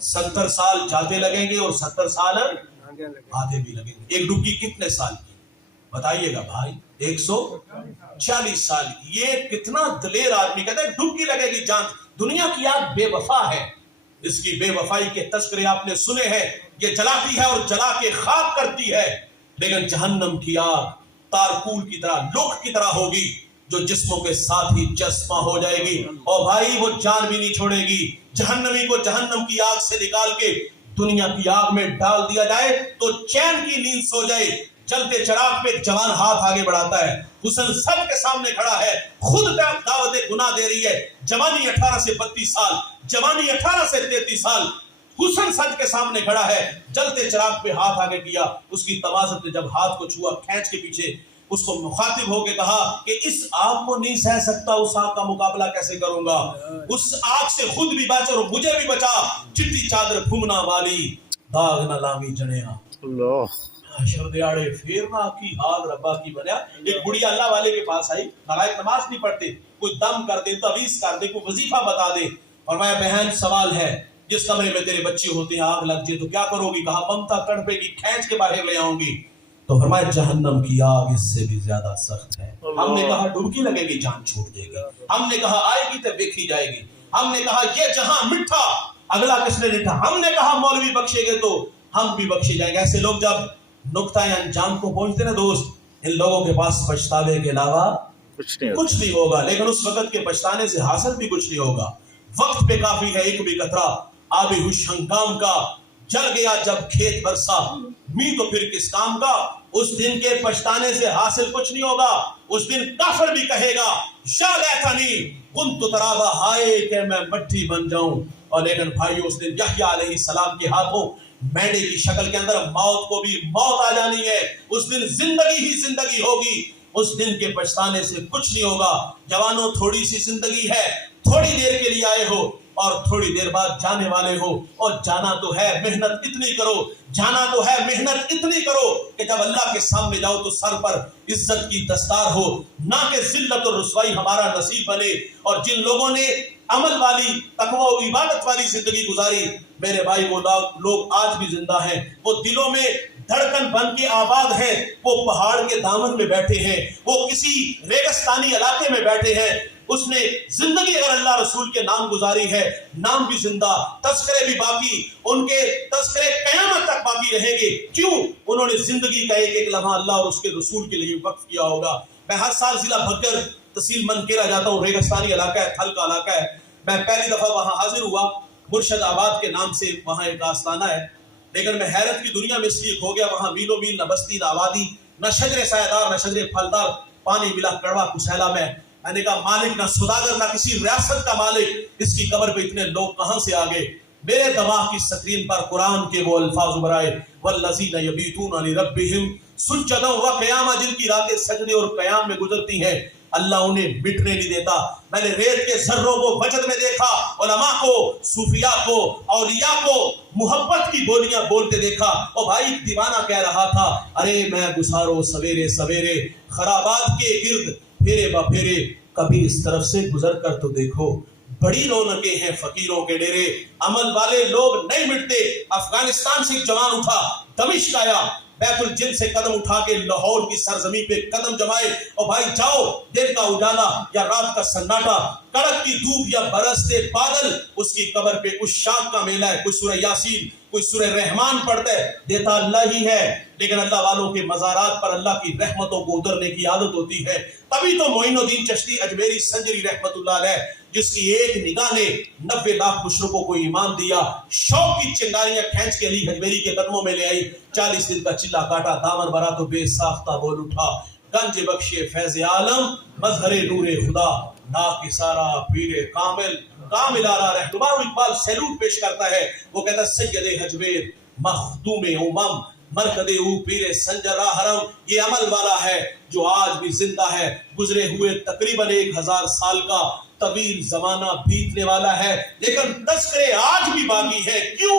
70 سال جاتے لگیں گے اور 70 سال آدھے بھی لگیں گے۔ ایک ڈبکی کتنے سال کی بتائیے گا بھائی؟ 140 سال کی۔ یہ کتنا دلیر آدمی کہتا ہے ڈبکی لگے گی جان۔ دنیا کی آگ بے وفا ہے، اس کی بے وفائی کے تذکرے آپ نے سنے ہیں، یہ جلاتی ہے اور جلا کے خاک کرتی ہے، لیکن جہنم کی آگ تارکول کی طرح، لوک کی طرح ہوگی جو جسموں کے ساتھ ہی چسپاں ہو جائے گی، اور بھائی وہ جان بھی نہیں چھوڑے گی۔ جہنمی کو جہنم کی آگ سے نکال کے دنیا کی آگ میں ڈال دیا جائے تو چین کی نیند سو جائے۔ چلتے چراغ پہ ایک جوان ہاتھ آگے بڑھاتا ہے، حسن سب کے سامنے کھڑا ہے، خود دعوت گناہ دے رہی ہے، جوانی 18 سے 32 سال، جوانی 18 سے 33 سال، حسن سچ کے سامنے کھڑا ہے، جلتے چراغ پہ ہاتھ آگے کیا، اس کی تواضع نے جب ہاتھ کو چھوا، کھینچ کے پیچھے اس کو مخاطب ہو کے کہا کہ اس آگ کو نہیں سہ سکتا، اس آگ کا مقابلہ کیسے کروں گا؟ اس آگ سے خود بھی بچ اور مجھے بھی بچا، چٹی چادر گھومنا والی، داغ نہ لامی جنیا، حشر دیاڑے پھیرنا کی حال ربا کی بنیا۔ ایک بڑھیا اللہ والے کے پاس آئی، نغائب نماز نہیں پڑھتے، کوئی دم کر دے، تعویذ کر دے، کوئی وظیفہ بتا دے، فرمایا بہن سوال ہے، جس کمرے میں تیرے بچے ہوتے ہیں آگ لگ جائے تو کیا کرو گی؟ کہا ممتا تڑپے گی، کھینچ کے باہر لے آؤں گی۔ تو فرمایا جہنم کی آگ اس سے بھی زیادہ سخت ہے۔ ہم نے کہا ڈبکی لگے گی جان چھوٹ دے گی، ہم نے کہا آئے گی تو دیکھی جائے گی، ہم نے کہا یہ جہاں مٹھا اگلا کس نے لکھا، ہم نے کہا مولوی بخشے گے تو ہم بھی بخشے جائیں گے۔ ایسے لوگ جب نقطہ انجام کو پہنچتے نا دوست، ان لوگوں کے پاس پچھتاوے کے علاوہ کچھ نہیں ہوگا، لیکن اس وقت کے پچھتانے سے حاصل بھی کچھ نہیں ہوگا۔ وقت پہ کافی ہے ایک بھی قطرہ آبِ ہوش ہنگام کا، جل گیا جب کھیت برسا می تو پھر کس کام کا۔ اس دن کے پچھتانے سے حاصل کچھ نہیں ہوگا، اس دن کافر بھی کہے گا یا لیتنی کنت ترابا، ہائے کہ میں مٹی بن جاؤں۔ اور لیکن بھائیو اس دن یحییٰ علیہ السلام کے ہاتھوں مینڈے کی شکل کے اندر موت کو بھی موت آ جانی ہے، اس دن زندگی ہی زندگی ہوگی، اس دن کے پچھتانے سے کچھ نہیں ہوگا۔ جوانوں تھوڑی سی زندگی ہے، تھوڑی دیر کے لیے آئے ہو اور تھوڑی دیر بعد جانے والے ہو، اور جانا تو ہے محنت اتنی کرو، جانا تو ہے محنت اتنی کرو کہ جب اللہ کے سامنے جاؤ تو سر پر عزت کی دستار ہو، نہ کہ ذلت اور رسوائی ہمارا نصیب بنے۔ اور جن لوگوں نے عمل والی، تقوی و عبادت والی زندگی گزاری، میرے بھائی وہ لوگ آج بھی زندہ ہیں، وہ دلوں میں دھڑکن بن کے آباد ہیں، وہ پہاڑ کے دامن میں بیٹھے ہیں، وہ کسی ریگستانی علاقے میں بیٹھے ہیں۔ اس نے زندگی اگر اللہ رسول کے نام گزاری ہے، نام بھی زندہ، تذکرے بھی باقی، ان کے تذکرے قیامت تک باقی رہیں گے۔ کیوں؟ انہوں نے زندگی کا ایک ایک لمحہ اللہ اور اس کے رسول کے لیے وقف کیا ہوگا۔ میں ہر سال ضلع بھگر تحصیل منکیرا جاتا ہوں، ریگستانی علاقہ ہے، تھل کا علاقہ ہے، میں پہلی دفعہ وہاں حاضر ہوا، مرشد آباد کے نام سے وہاں ایک آستانہ ہے، لیکن میں حیرت کی دنیا میں اس لیے کھو گیا، وہاں میلوں میل نہ بستی نہ آبادی، نہ شجر سایہ نہ شجر پھلدار، پانی ملا کڑوا کسیلا میں نے کہا مالک نہ سوداگر نہ کسی ریاست کا مالک، اس کی قبر پہ اتنے لوگ کہاں سے آ گئے؟ میرے دماغ کی سکرین پر قرآن کے وہ الفاظ ابھر آئے، والذین یبیتون لربہم سجدا وقیاما، جن کی راتیں سجدے اور قیام میں گزرتی ہیں، اللہ انہیں مٹنے نہیں دیتا۔ میں نے ریت کے ذروں کو وجد میں دیکھا، علماء کو، صوفیاء کو، اولیاء کو محبت کی بولیاں بولتے دیکھا۔ اور بھائی ایک دیوانہ کہہ رہا تھا، ارے میں گزارو سویرے سویرے خرابات کے گرد پھیرے با پھیرے، کبھی اس طرف سے گزر کر تو دیکھو، بڑی رونقیں ہیں فقیروں کے ڈیرے، عمل والے لوگ نہیں مٹتے۔ افغانستان سے ایک جوان اٹھا، دمشق آیا، بیت الجن سے قدم اٹھا کے لاہور کی سرزمین پہ قدم جمائے، اور بھائی جاؤ، دن کا اجالا یا رات کا سناٹا، کڑک کی دھوپ یا برستے بادل، اس کی قبر پہ عشاق کا میلہ ہے، کوئی سورہ یاسین کوئی سورہ رحمان پڑھتا ہے، دیتا اللہ ہی ہے، لیکن اللہ والوں کے مزارات پر اللہ کی رحمتوں کو اترنے کی عادت ہوتی ہے۔ تبھی تو معین الدین چشتی اجمیری سنجری رحمت اللہ علیہ، جس کی ایک نگاہ نے 90 لاکھ مشرکوں کو ایمان دیا، شوق کی چنگاریاں کھینچ کے علی حجویری کے قدموں میں لے آئی، 40 دن کا چلا کاٹا، دامن بھرا تو بے ساختہ بول اٹھا، گنج بخشے فیض عالم مظہر نور خدا، نا کسارا پیر کامل کامل آرا رہنما۔ اقبال سیلوٹ پیش کرتا ہے، وہ کہتا ہے سید حجویر مخدوم امم مرکد او پیر سنجرا حرم، یہ عمل والا ہے جو آج بھی زندہ ہے، گزرے ہوئے تقریباً 1000 سال کا طویل زمانہ بیتنے والا ہے، لیکن تذکرے آج بھی باقی ہے۔ کیوں؟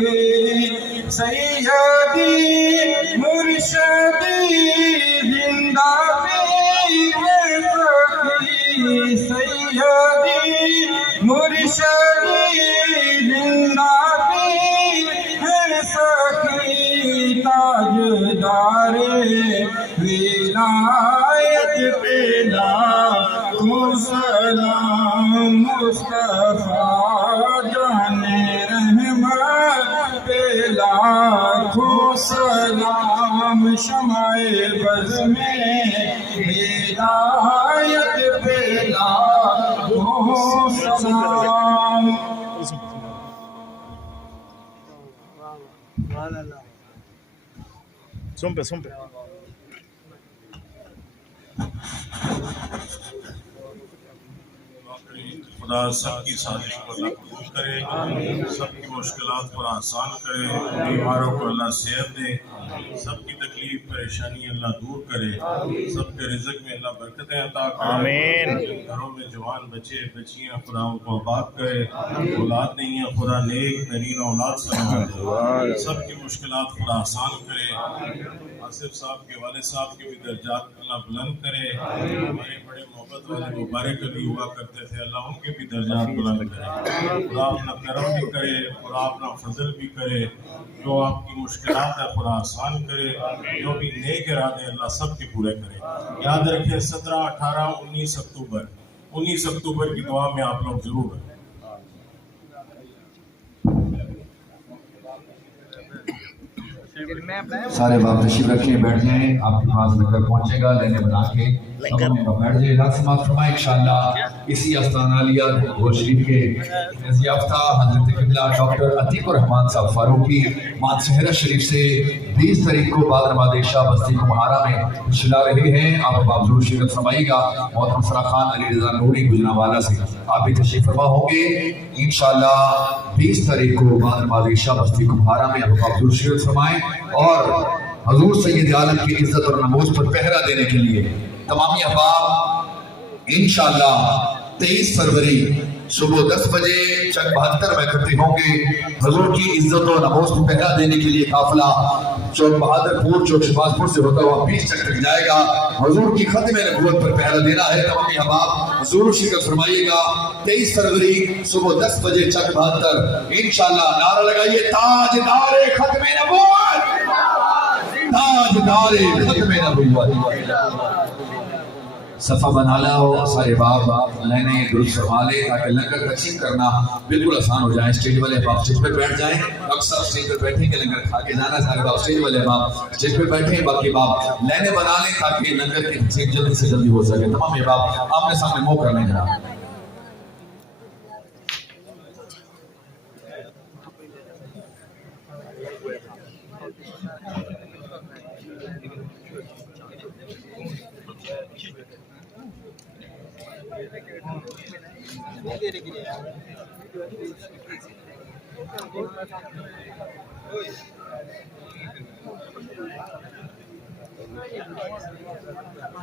سخی سیدی مرشدی زندہ پیر سخی سیدی مرشدی زندہ پیر سخی تاجدار ولایت پہ لاکھوں سلام مصطفیٰ جان رحمت پہ لاکھوں سلام شمع بز میں ہدایت پہ لاکھوں سلام. سن پہ خدا سب کی سازش کو اللہ قبول کرے، سب کی مشکلات کو آسان کرے، بیماروں کو اللہ صحت دے، سب کی تکلیف پریشانی اللہ دور کرے، سب کے رزق میں اللہ برکتیں عطا کرے. آمین. گھروں میں جوان بچے بچیاں خدا ان کو آباد کرے، اولاد نہیں ہے خدا نیک ترین اولاد سے دے، سب کی مشکلات خدا آسان کرے. آصف صاحب کے والد صاحب کے بھی درجات اللہ بلند کرے. ہمارے بڑے محبت والے مبارک علی ہوا کرتے تھے، اللہ ان کے بھی درجات بلند کرے. خدا اپنا کرم بھی کرے، خدا اپنا فضل بھی کرے. جو آپ کی مشکلات ہے خدا آسان کرے، جو بھی نیک ارادے اللہ سب کے پورے کرے. یاد رکھیں 17، 18، 19 اکتوبر کی دعا میں آپ لوگ ضرور ہیں. سارے باپ تشریف رکھیں، بیٹھ جائیں. آپ کے پاس لنگر پہنچے گا، لینے بنا کے بیٹھ جائیں. لازمات فرمائیں انشاءاللہ. اسی آستانہ عالیہ گول شریف کے فیض یافتہ حضرت قبلہ ڈاکٹر عتیق الرحمان صاحب فاروقی ماتسہرہ شریف سے 20 تاریخ کو بعد نماز عشاء بستی کمہارہ میں تشریف رہے ہیں. آپ ضرور شرکت فرمائیے گا. محترم سرا خان علی رضا نوری گجرانوالہ سے آپ بھی تشریف فرما ہوں گے انشاءاللہ 20 تاریخ کو بعد نماز عشاء بستی کمہارہ میں. آپ ضرور شرکت فرمائیں اور حضور سید عالم کی عزت اور نموز پر پہرا دینے کے لیے تمامی احباب انشاءاللہ 23 فروری صبح 10 بجے چک 72 میں اکٹھے ہوں گے. حضور کی عزت و نموز پر پہرا دینے کے لیے قافلہ چوک بہادر پور چوک شہباز پور سے ہوتا ہوا 20 چک تک جائے گا. حضور کی ختم نبوت پر پہرا دینا ہے. تمامی احباب ضرور شرکت فرمائیے گا. 23 فروری صبح 10 بجے چک 72 انشاءاللہ. نعرہ لگائیے تاجدار ختم نبوت، تاجدار ختم نبوت. صفحہ بنا لاؤ سارے باپ لینے درست فرما لے تاکہ لنگر تقسیم کرنا بالکل آسان ہو جائے. اسٹیج والے باپ اسٹیج پر بیٹھ جائیں. اکثر اسٹیج پر بیٹھیں گے لنگر کھا کے جانا. سارے باپ اسٹیج والے باپ اسٹیج پر بیٹھیں. باقی باپ لینے بنا لیں تاکہ لنگر کی تقسیم جلدی سے جلدی ہو سکے. تمام باپ آمنے سامنے منہ کر لیں جناب.